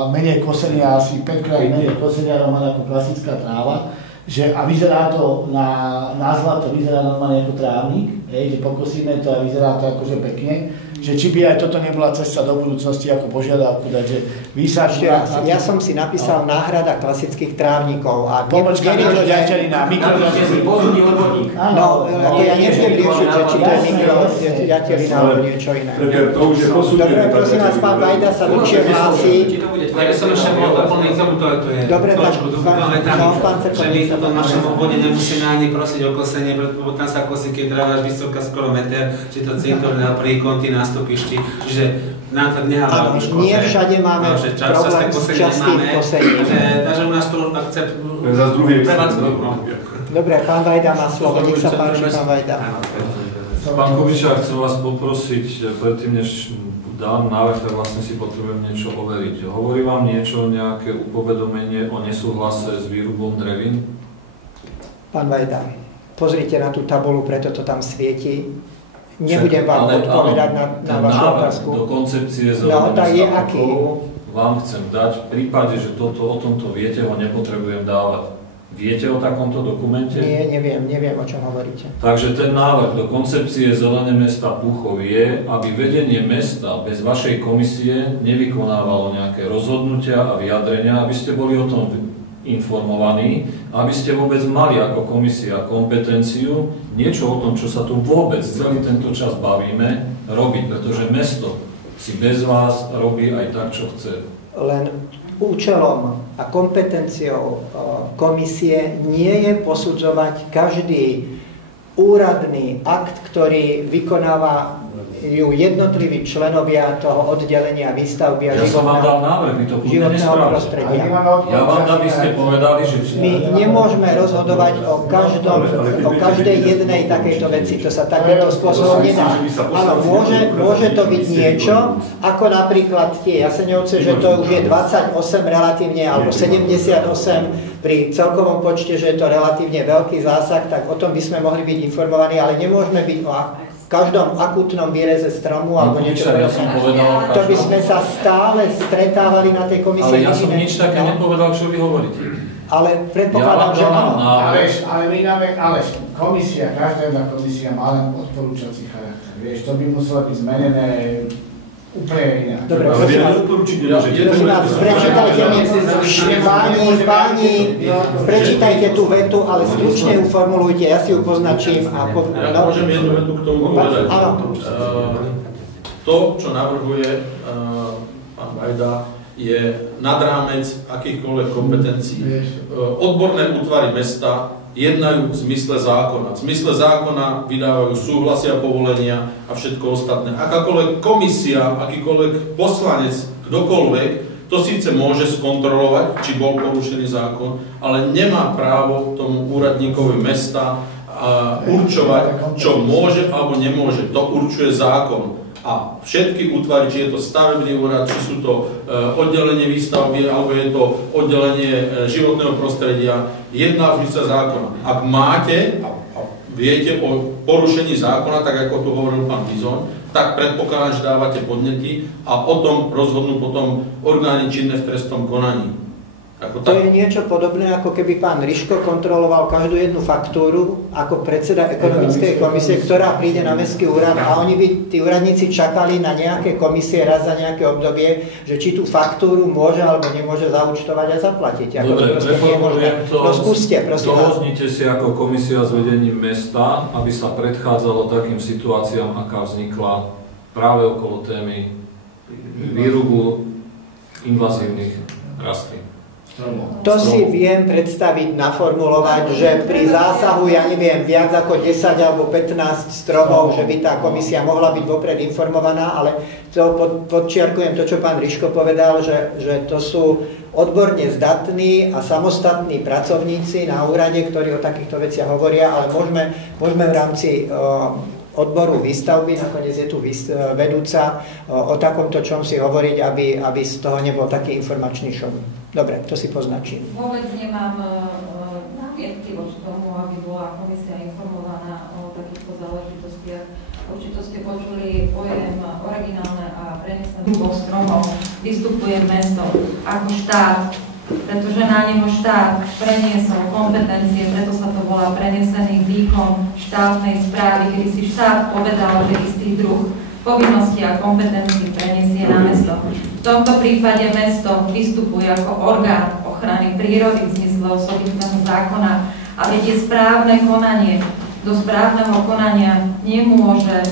menej kosenia, asi 5-krát menej kosenia normálne ako klasická tráva. A vyzerá to na zlato, vyzerá normálne ako trávnik, že pokosíme to a vyzerá to akože pekne. Že či by aj toto nebola cesta do budúcnosti ako požiadavku dať, že výsadku... Ja som si napísal náhrada klasických trávnikov a... Pomočka mikroďatelina, mikroďatelina. Pozorný odborník. No, ako ja nebudem riešiť, že či to je mikroďatelina alebo niečo iné. Dobre, prosím vás, pán Vajda sa dlhšie hlási. Ja by som ešte bol doplniť k tomu, to je trošku dúfame tam, že my v tom našom obvode nemusíme ani prosiť o kosenie, lebo tam sa kosí, keď tráva až vysoká skoro meter, či to cintorné a prvý konty nástupišti, čiže nám tak neháva už kosenie. Nie všade máme problém s častým kosením. Takže u nás to akcept prevádzku. Dobre, pán Vajda má slovo, nech sa páči, pán Vajda. Pán Kubiša, chcem vás poprosiť, predtým než dám návrh, tak vlastne si potrebujem niečo overiť. Hovorí vám niečo, nejaké upovedomenie o nesúhlase s výrubom drevín? Pán Vajda, pozrite na tú tabulu, preto to tam svieti. Nebudem vám odpovedať na vašu otázku. Do koncepcie zeleného stavkov vám chcem dať. V prípade, že o tomto viete, ho nepotrebujem dávať. Viete o takomto dokumente? Nie, neviem, o čom hovoríte. Takže ten návrh do koncepcie Zelené mesta Púchov je, aby vedenie mesta bez vašej komisie nevykonávalo nejaké rozhodnutia a vyjadrenia, aby ste boli o tom informovaní, aby ste vôbec mali ako komisia kompetenciu niečo o tom, čo sa tu vôbec celý tento čas bavíme, robiť, pretože mesto si bez vás robí aj tak, čo chce. Len účelom a kompetenciou komisie nie je posudzovať každý úradný akt, ktorý vykonáva jednotliví členovia toho oddelenia výstavby a životného prostredia. Ja vám dám, aby ste povedali, že... My nemôžeme rozhodovať o každej jednej takejto veci, to sa takýmto spôsobom nedá. Áno, môže to byť niečo, ako napríklad tie Jaseňovce, že to už je 28 relatívne, alebo 78 pri celkovom počte, že je to relatívne veľký zásah, tak o tom by sme mohli byť informovaní, ale nemôžeme byť o každom akútnom výreze stromu alebo niečo. To by sme sa stále stretávali na tej komisii. Ale ja som nič také nepovedal, čo vy hovoríte. Ale predpokladám, že áno. Ale my máme, komisia, každá jedna komisia má len odporúčací charakter. Vieš, to by muselo byť zmenené úplne inak. Dobre, prečítajte mi, páni, prečítajte tú vetu, ale stručne ju formulujte, ja si ju poznačím. Ja môžem jednu vetu k tomu povedať. To, čo navrhuje pán Vajda, je nad rámec akýchkoľvek kompetencií. Odborné útvary mesta jednajú v zmysle zákona. V zmysle zákona vydávajú súhlasy a povolenia a všetko ostatné. Akákoľvek komisia, akýkoľvek poslanec, kdokoľvek, to síce môže skontrolovať, či bol porušený zákon, ale nemá právo tomu úradníkovi mesta určovať, čo môže alebo nemôže. To určuje zákon. A všetky útvary, či je to stavebný úrad, či sú to oddelenie výstavby, alebo je to oddelenie životného prostredia, jedná v zmysle zákona. Ak máte a viete o porušení zákona, tak ako tu hovoril pán Bizoň, tak predpokladám, že dávate podnety a o tom rozhodnú potom orgány činné v trestnom konaní. To je niečo podobné, ako keby pán Riško kontroloval každú jednu faktúru ako predseda ekonomickej komisie, ktorá príde na mestský úrad a oni by, tí úradníci, čakali na nejaké komisie raz za nejaké obdobie, že či tú faktúru môže alebo nemôže zaúčtovať a zaplatiť. Dobre, reformujem to. No skúste, prosím vás. Dohodnite si ako komisia s vedením mesta, aby sa predchádzalo takým situáciám, aká vznikla práve okolo témy výrubu invazívnych rastlín. To si viem predstaviť, naformulovať, že pri zásahu, ja neviem, viac ako 10 alebo 15 stromov, že by tá komisia mohla byť vopred informovaná, ale to podčiarkujem to, čo pán Riško povedal, že to sú odborne zdatní a samostatní pracovníci na úrade, ktorí o takýchto veciach hovoria, ale môžeme v rámci odboru výstavby, nakoniec je tu vedúca, o takomto čom si hovoriť, aby z toho nebol taký informačný šum. Dobre, to si poznačím. Vôbec nemám námietky voči tomu, aby bola komisia informovaná o takýchto záležitostiach. Určite ste počuli pojem originálne a prenesené druhov stromov. Vystupuje mesto ako štát, pretože na neho štát preniesol kompetencie, preto sa to volá prenesený výkon štátnej správy, kedy si štát povedal, že istý druh povinnosti a kompetencií preniesie na mesto. V tomto prípade mesto vystupuje ako orgán ochrany prírody v zmysle osobitného zákona a vedie správne konanie. Do správneho konania nemôže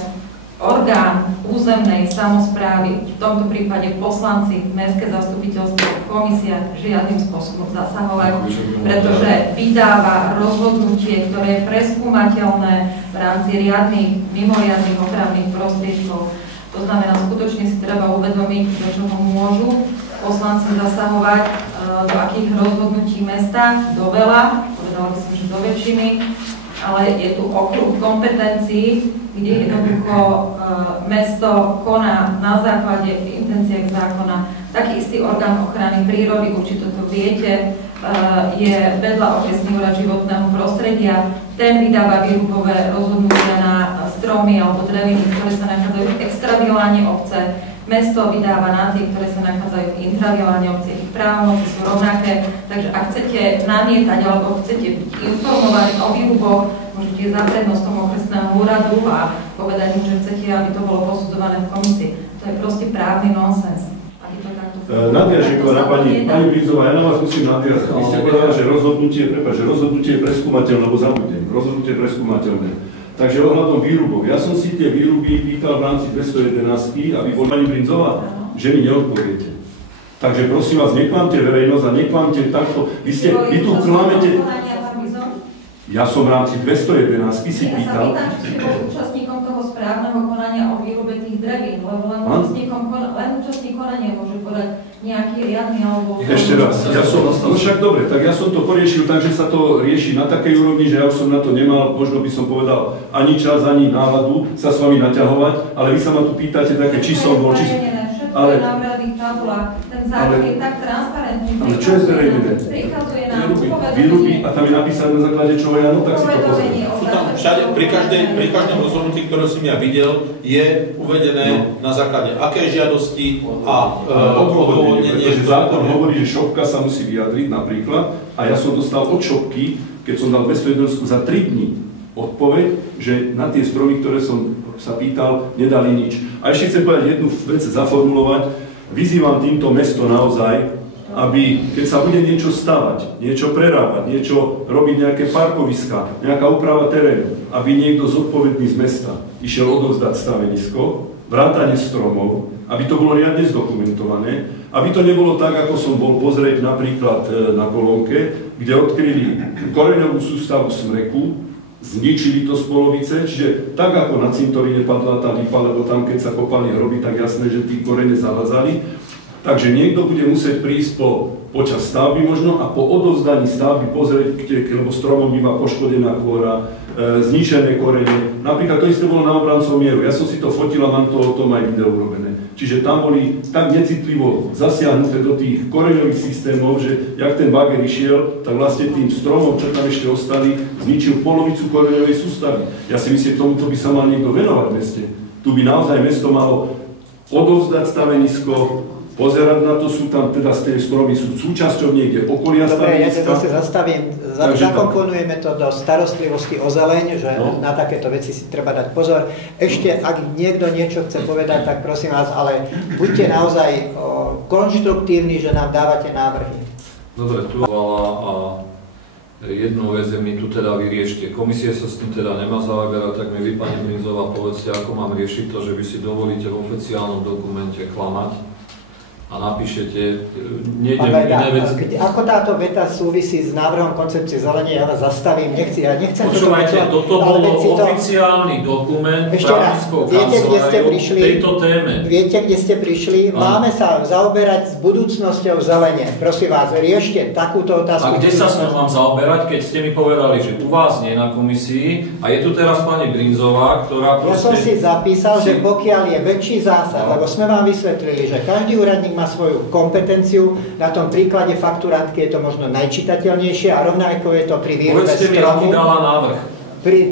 orgán územnej samosprávy, v tomto prípade poslanci, mestské zastupiteľstvo, komisia žiadnym spôsobom zasahovať, pretože vydáva rozhodnutie, ktoré je preskúmateľné v rámci riadnych, mimoriadnych opravných prostriedkov. To znamená, skutočne si treba uvedomiť, do čoho môžu poslanci zasahovať, do akých rozhodnutí mesta, do veľa, povedala by som, že do väčšiny, ale je tu okruh kompetencií, kde jednoducho mesto koná na základe intencií zákona. Taký istý orgán ochrany prírody, určite to viete, je vedľa okresný úrad životného prostredia. Ten vydáva výrubové rozhodnutia na stromy alebo dreviny, ktoré sa nachádzajú v extraviláne obce. Mesto vydáva na tie, ktoré sa nachádzajú v intraviláne obce. Ich právomoci sú rovnaké, takže ak chcete namietať alebo chcete byť informovaní o výruboch, môžete za prednostom okresného úradu a povedať mu, že chcete, aby to bolo posudzované v komisii. To je proste právny nonsens. Nadviažím na pani Brízová, ja na vás musím nadviazať. Vy ste povedali, že rozhodnutie je preskúmateľné, alebo zabudnem, rozhodnutie je preskúmateľné. Takže ohľadom výrubov. Ja som si tie výruby pýtal v rámci 211, aby bol pani Brízová, že mi neodpoviete. Takže prosím vás, neklamte verejnosť a neklamte takto. Vy tu klamete. Ja som v rámci 211 si pýtal. Ja sa pýtam, či ste boli účastníkom toho správneho konania o výrobe tých drevín, lebo len účastník konania môže podať nejaký riadny alebo... Ešte raz, no však dobre, tak ja som to poriešil tak, že sa to rieši na takej úrovni, že ja už som na to nemal, možno by som povedal, ani čas, ani náladu sa s vami naťahovať, ale vy sa ma tu pýtate také, či som bol, či... Ale ten zákon je tak transparentný. Ale čo je zverejnené? Prikazuje nám výruby a tam je napísané na základe čoho ja, no tak si to pozriem. Všade, pri každom rozhodnutí, ktoré som ja videl, je uvedené na základe akej žiadosti a odôvodnenie. Pretože zákon hovorí, že šopka sa musí vyjadriť napríklad a ja som dostal od šopky, keď som dal 211 za 3 dní odpoveď, že na tie stromy, ktoré som sa pýtal, nedali nič. A ešte chcem povedať jednu vec, zaformulovať. Vyzývam týmto mesto naozaj, aby keď sa bude niečo stavať, niečo prerábať, niečo robiť nejaké parkoviska, nejaká úprava terénu, aby niekto zodpovedný z mesta išiel odovzdať stavenisko, vrátane stromov, aby to bolo riadne zdokumentované, aby to nebolo tak, ako som bol pozrieť napríklad na Kolónke, kde odkryli koreňovú sústavu smreku, zničili to z polovice, čiže tak ako na cintoríne padla tá lipa, lebo tam keď sa kopali hroby, tak jasné, že tí korene zavadzali. Takže niekto bude musieť prísť počas stavby možno a po odovzdaní stavby pozrieť, lebo stromom býva poškodená kôra, zničené korene. Napríklad to isté bolo na Obrancov mieru. Ja som si to fotil a mám to o tom aj video urobené. Čiže tam boli tak necitlivo zasiahnuté do tých koreňových systémov, že jak ten bager išiel, tak vlastne tým stromom, čo tam ešte ostali, zničil polovicu koreňovej sústavy. Ja si myslím, tomuto by sa mal niekto venovať v meste. Tu by naozaj mesto malo odovzdať stavenisko, pozerať na to, sú tam teda z tej stromy, sú súčasťou niekde okolia stanoviska. Dobre, ja sa zase zastavím. Zakomponujeme to do starostlivosti o zeleň, že na takéto veci si treba dať pozor. Ešte, ak niekto niečo chce povedať, tak prosím vás, ale buďte naozaj konštruktívni, že nám dávate návrhy. Dobre, tu a jednu vec mi tu teda vyriešte. Komisie sa s tým teda nemá zaoberať, tak mi vy, pani Brinzová, povedzte, ako mám riešiť to, že vy si dovolíte v oficiálnom dokumente klamať a napíšete, nejde iné veci. Ako táto veta súvisí s návrhom koncepcie zelenia, ja vás zastavím, ja nechcem... Počúvajte, toto bol oficiálny dokument právnickou kanceláriou tejto téme. Viete, kde ste prišli? Máme sa zaoberať s budúcnosťou zelenie. Prosím vás, riešte takúto otázku. A kde sa sme vám zaoberať, keď ste mi povedali, že u vás nie na komisii a je tu teraz pani Brinzová, ktorá proste... Ja som si zapísal, že pokiaľ je väčší zásah, lebo sme vám vysvetlili, že každý úradník má svoju kompetenciu, na tom príklade fakturantky je to možno najčitateľnejšie a rovnako je to pri výrube stromu. Povedzte mi, aký dala návrh.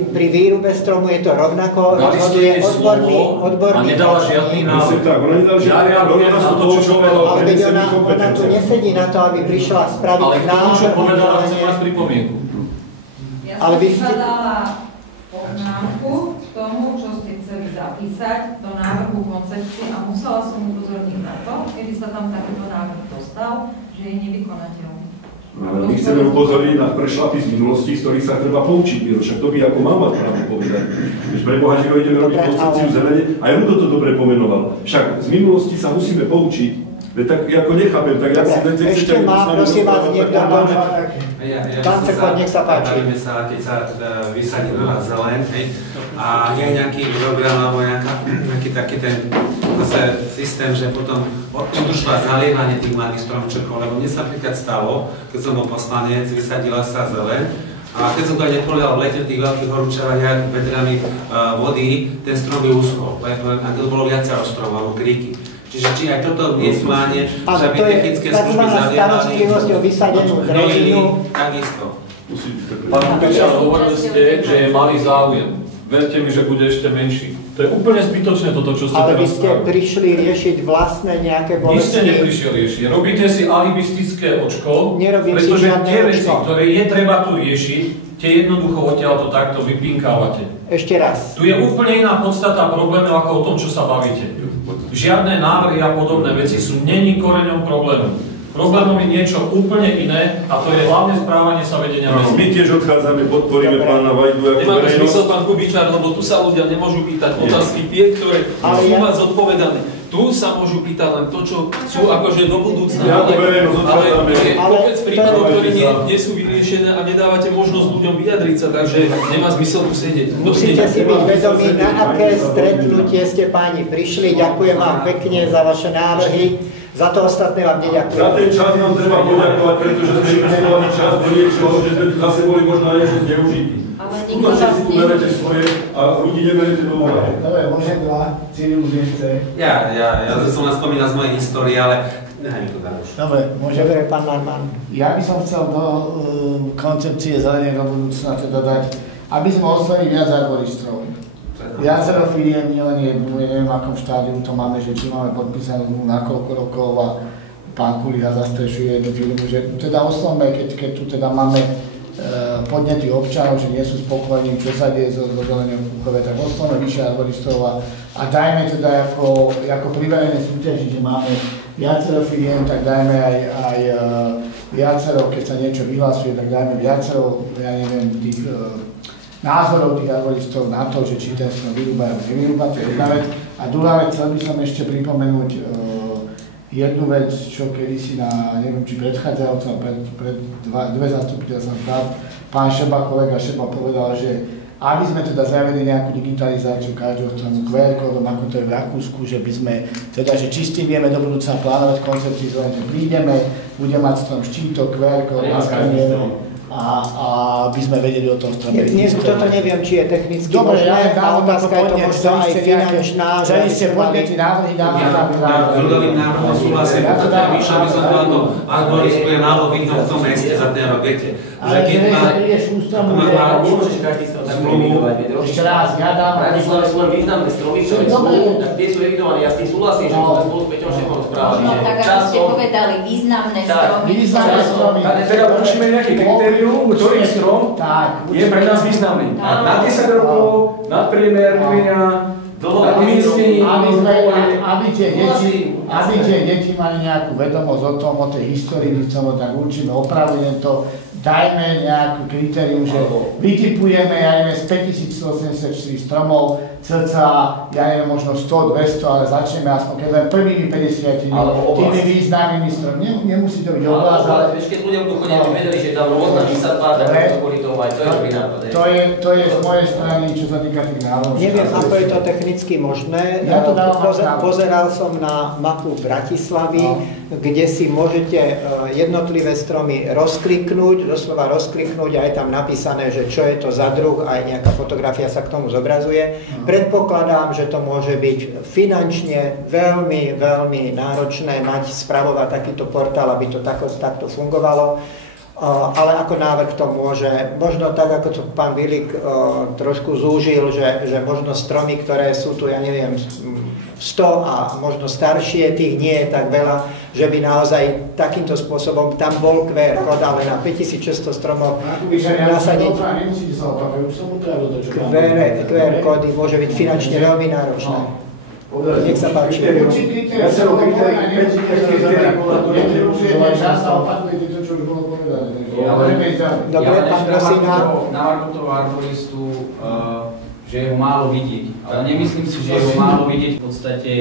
Pri výrube stromu je to rovnako, rozhoduje odborný... A nedala žiadny návrh. Ja reagujem na to, čo povedala. Ale ona tu nesedí na to, aby prišla spraviť návrh. Ale k tomu, čo povedala, chcem mať pripomienku. Ja som si zadala poznámku k tomu, čo ste chceli zapísať do návrhu koncepcie a musela som upozorniť na to, kedy sa tam takýto návrh dostal, že je nevykonateľný. My chceme upozorniť na prešlapy z minulosti, z ktorých sa treba poučiť. Však to by ako mám mať právo povedať. Veď pre Boha, že ideme robiť koncepciu zelene a ja mu to dobre pomenoval. Však z minulosti sa musíme poučiť. Veď tak ako nechápem, tak ja si veci ešte má, prosím vás, niekto pán Cerko, nech sa páči. Keď sa vysadí nová zeleň a nie je nejaký program alebo nejaký taký ten zase systém, že potom odšla zalievanie tých mladých stromčekov, lebo mne sa napríklad stalo, keď som bol poslanec, vysadila sa zeleň a keď som to nepolial v lete v tých veľkých horúčavaniach vedrami vody, ten strom by uschol, a to bolo viacero stromov alebo kríky. Čiže či aj toto je v pláne, že by technické služby zalievali... starostlivosť o vysadenú drevinu. Takisto. Pán Kubičan, hovorili ste, že je malý záujem. Verte mi, že bude ešte menší. To je úplne zbytočné toto, čo ste teraz Ale vy ste prišli riešiť vlastné nejaké bolesti. Vy ste neprišli riešiť. Robíte si alibistické očko, pretože tie veci, ktoré je treba tu riešiť, tie jednoducho odtiaľ to takto vypinkávate. Ešte raz. Tu je úplne iná podstata problémov ako o tom, čo sa bavíte. Žiadne návrhy a podobné veci sú není koreňom problému. Problémom je niečo úplne iné a to je hlavne správanie sa vedenia mesta. My tiež odchádzame, podporíme pána Vajdu ako nemá to zmysel, pán Kubičan, lebo tu sa ľudia nemôžu pýtať otázky tie, ktoré sú mať zodpovedané. Tu sa môžu pýtať len to, čo chcú akože do budúcna. Ale je kopec prípadov, ktoré nie sú vyriešené a nedávate možnosť ľuďom vyjadriť sa, takže nemá zmysel tu sedieť. Musíte si byť vedomí, na aké stretnutie ste páni prišli. Ďakujem vám pekne za vaše návrhy. Za to ostatné vám neďakujem. Za ten čas nám treba poďakovať, pretože sme investovali čas do niečoho, že sme tu zase boli možno aj ešte zneužití. Skutočne si tu berete svoje a ľudí neberete do úvahy. Dobre, môžem dva, Cyril už nechce. Ja som len spomínal z mojej histórie, ale nechaj mi to dať už. Dobre, môžem. Dobre, pán Marman. Ja by som chcel do koncepcie zelenie do budúcna teda dať, aby sme oslovili viac arboristrov. Viacero firiem, nielen jednu, neviem v akom štádiu to máme, že či máme podpísanú na koľko rokov a pán Kuliha zastrešuje jednu firmu, že teda oslovme, keď tu teda máme podnety občanov, že nie sú spokojní, čo sa deje so zeleniou v Kúchove, tak oslovme vyššie arboristov a dajme teda ako priverené súťaži, že máme viacero firiem, tak dajme aj viacero, keď sa niečo vyhlasuje, tak dajme viacero, ja neviem, tých názorov tých arboristov na to, že či ten strom vyrúba alebo nevyrúba, to je jedna vec. A druhá vec, chcel by som ešte pripomenúť jednu vec, čo kedysi na, neviem, či predchádzajúcom, pred dve zastupiteľstva, pán Šeba, kolega Šeba povedal, že aby sme teda zavedli nejakú digitalizáciu každého stromu QR-kódom, ako to je v Rakúsku, že by sme, teda, že či s tým vieme do budúca plánovať koncepciu, že prídeme, bude mať strom štítok, QR-kód, a by sme vedeli o tom strome. Toto neviem, či je technicky možné. Dobre, tá otázka je to možno aj finančná. Chceli ste podnety návrhy, dáme Ja ľudovým návrhom súhlasím, pretože vyššie by som povedal to arboristu je málo vidno v tom meste za ten rok, viete. Ale keď ideš ústavu, že... takto evidovať. Ešte raz, ja dám... V Bratislave sú len významné stromy, ktoré sú, tak tie sú evidované. Ja s tým súhlasím, že to spolu s Peťom Šepom správali. No tak ako ste povedali, významné stromy. Významné stromy. Ale teda určíme nejaké kritérium, ktorý strom je pre nás významný. Na 10 rokov, nadpriemer, kmeňa, aby tie deti mali nejakú vedomosť o tom, o tej histórii, tak určíme, opravujem to, dajme nejakú kritérium, že vytipujeme, ja neviem, z 5184 stromov, cca, ja neviem, možno 100, 200, ale začneme aspoň, keď len prvými 50 tými významnými strommi. Nemusí to byť oblasť, ale... Keď ľudia budú chodiť, aby vedeli, že je tam rôzna výsadba, tak to kvôli tomu aj to je dobrý nápad. To je z mojej strany, čo sa týka tých návrhov. Neviem, ako je to technicky možné. Ja to pozeral som na mapu Bratislavy, kde si môžete jednotlivé stromy rozkliknúť, doslova rozkliknúť a je tam napísané, že čo je to za druh, aj nejaká fotografia sa k tomu zobrazuje. Predpokladám, že to môže byť finančne veľmi, veľmi náročné mať, spravovať takýto portál, aby to takto fungovalo. Ale ako návrh to môže, možno tak, ako to pán Bilík trošku zúžil, že možno stromy, ktoré sú tu, ja neviem, 100 a možno staršie, tých nie je tak veľa, že by naozaj takýmto spôsobom, tam bol QR kód, ale na 5600 stromov nasadiť QR kódy môže byť finančne veľmi náročné. Nech sa páči. Dobre, pán Rosina. Na marku toho arboristu, že je ho málo vidieť, ale nemyslím si, že je ho málo vidieť v podstate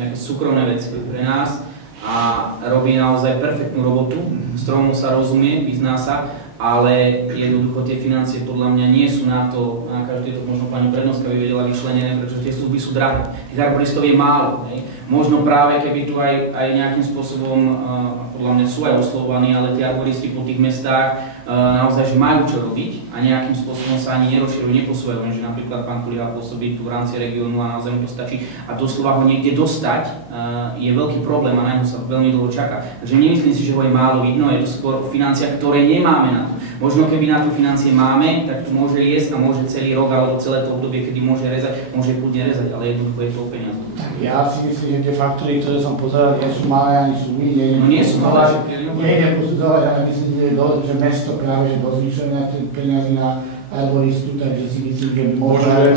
nejaké súkromné veci pre nás a robí naozaj perfektnú robotu, stromu sa rozumie, vyzná sa, ale jednoducho tie financie podľa mňa nie sú na to, na každý to možno pani prednostka by vedela vyčlenené, pretože tie služby sú drahé. Tých arboristov je málo. Hej. Možno práve keby tu aj nejakým spôsobom, podľa mňa sú aj oslovovaní, ale tie arboristi po tých mestách naozaj, že majú čo robiť a nejakým spôsobom sa ani nerozširujú, neposúvajú, že napríklad pán Kuliha pôsobí tu v rámci regiónu a naozaj mu to stačí a doslova ho niekde dostať je veľký problém a na ňu sa veľmi dlho čaká. Takže nemyslím si, že ho je málo vidno, je to skôr o financiách, ktoré nemáme na to. Možno keby na to financie máme, tak to môže jesť a môže celý rok alebo celé to obdobie, kedy môže rezať, môže kľudne rezať, ale jednoducho je to o peniaze. Ja si myslím, že tie faktory, ktoré som pozeral, nie sú malé ani sú my, nie sú malé, nejde posudzovať, ale myslím, že mesto práve že dozvyšuje tie peniaze na arboristu, takže si myslím, že možno, že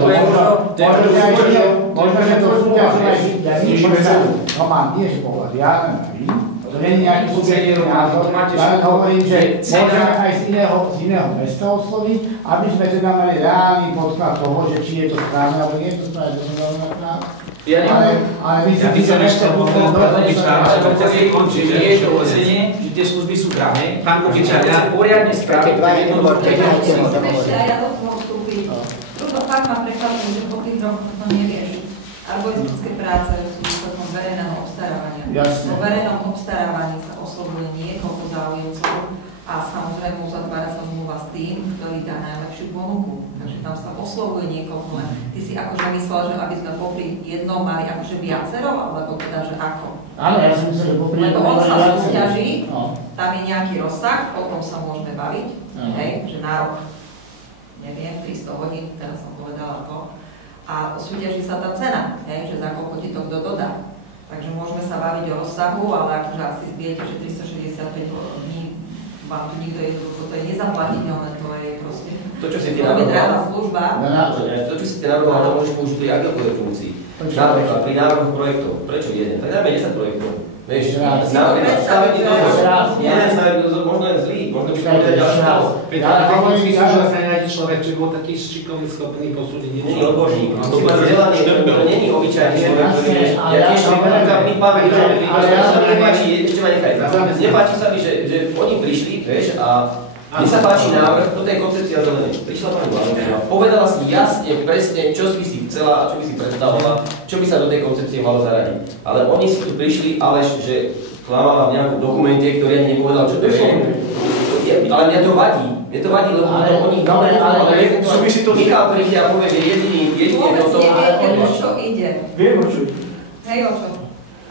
to súťaží aj Roman, nie že pohľad, ja neviem, to nie je nejaký subjektívny názor, ja hovorím, že môžeme aj z iného mesta osloviť, aby sme teda mali reálny podklad toho, že či je to správne, alebo nie je to správne, to som veľmi správne. Ale myslím, že ešte budú končiť, že je to osenie, že tie služby sú drahé. Pán Kukičák, ja poriadne spraviť, to je jednoduché. Ja do toho vstúpiť. Toto fakt ma prekvapuje, že po tých rokoch to nevieši. Arboristické práce sú výsledkom verejného obstarávania. Vo verejnom obstarávaní sa oslovuje niekoľko záujemcov a samozrejme uzatvára sa zmluva s tým, ktorý dá najlepšiu ponuku. Takže tam sa oslovuje niekoľko, len ty si akože myslel, že aby sme popri jednom mali akože viacero, alebo teda, že ako? Áno, ja som myslel, že popri jednom mali viacero. Lebo on sa súťaží, tam je nejaký rozsah, o tom sa môžeme baviť, hej, že na rok, neviem, 300 hodín, teraz som povedala to, a súťaží sa tá cena, hej, že za koľko ti to kto dodá. Takže môžeme sa baviť o rozsahu, ale akože asi viete, že 365 dní vám tu nikto jednoducho, to je nezaplatiteľné, to je proste... To, čo si ty navrhoval, to môžeš použiť pri akékoľvek funkcii. Napríklad pri návrhu projektov. Prečo jeden? Tak dáme 10 projektov. Vieš, stavebný dozor, možno len zlý, možno by sme ďalší dal. Technicky súžil sa nájde človek, čo bol taký šikovný, schopný posúdiť niečo. Nie odborník, to má vzdelanie, to není obyčajný človek, ktorý je... Ja tiež mám pamäť, nepáči sa mi, že oni prišli, vieš, a mne sa páči návrh, toto je koncepcia zelenej. Prišla pani Vládová, povedala si jasne, presne, čo by si chcela a čo by si predstavovala, čo by sa do tej koncepcie malo zaradiť. Ale oni si tu prišli, ale že klamala v nejakom dokumente, ktorý ani nepovedal, čo to je. Ale mňa to vadí. Mne to vadí, lebo oni Michal príde a povie, že jediný toto... Vôbec neviete, o čo ide. Viem, o čo ide. Hej, o čo?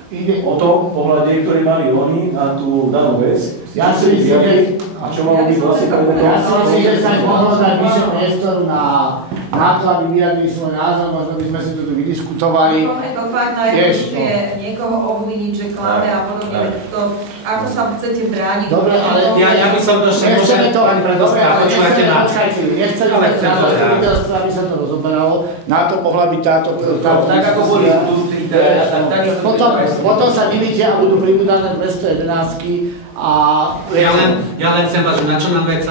Ide o to pohľade, ktorý mali oni na tú danú vec. Ja si myslím, A čo mohlo byť vlastne? Ja si myslím, že sa mohlo dať vyššie priestor na to, aby vyjadrili svoj názor, možno by sme si tu vydiskutovali. Je to fakt najlepšie niekoho obviniť, že klame a podobne. To, ako sa chcete brániť. Dobre, ale ja by som to ešte nechceme to, nechceme aby sa to rozoberalo, na to mohla byť táto tak ako boli potom sa divíte a budú pribúdané 211 a... Ja len chcem vás, že na čo nám vec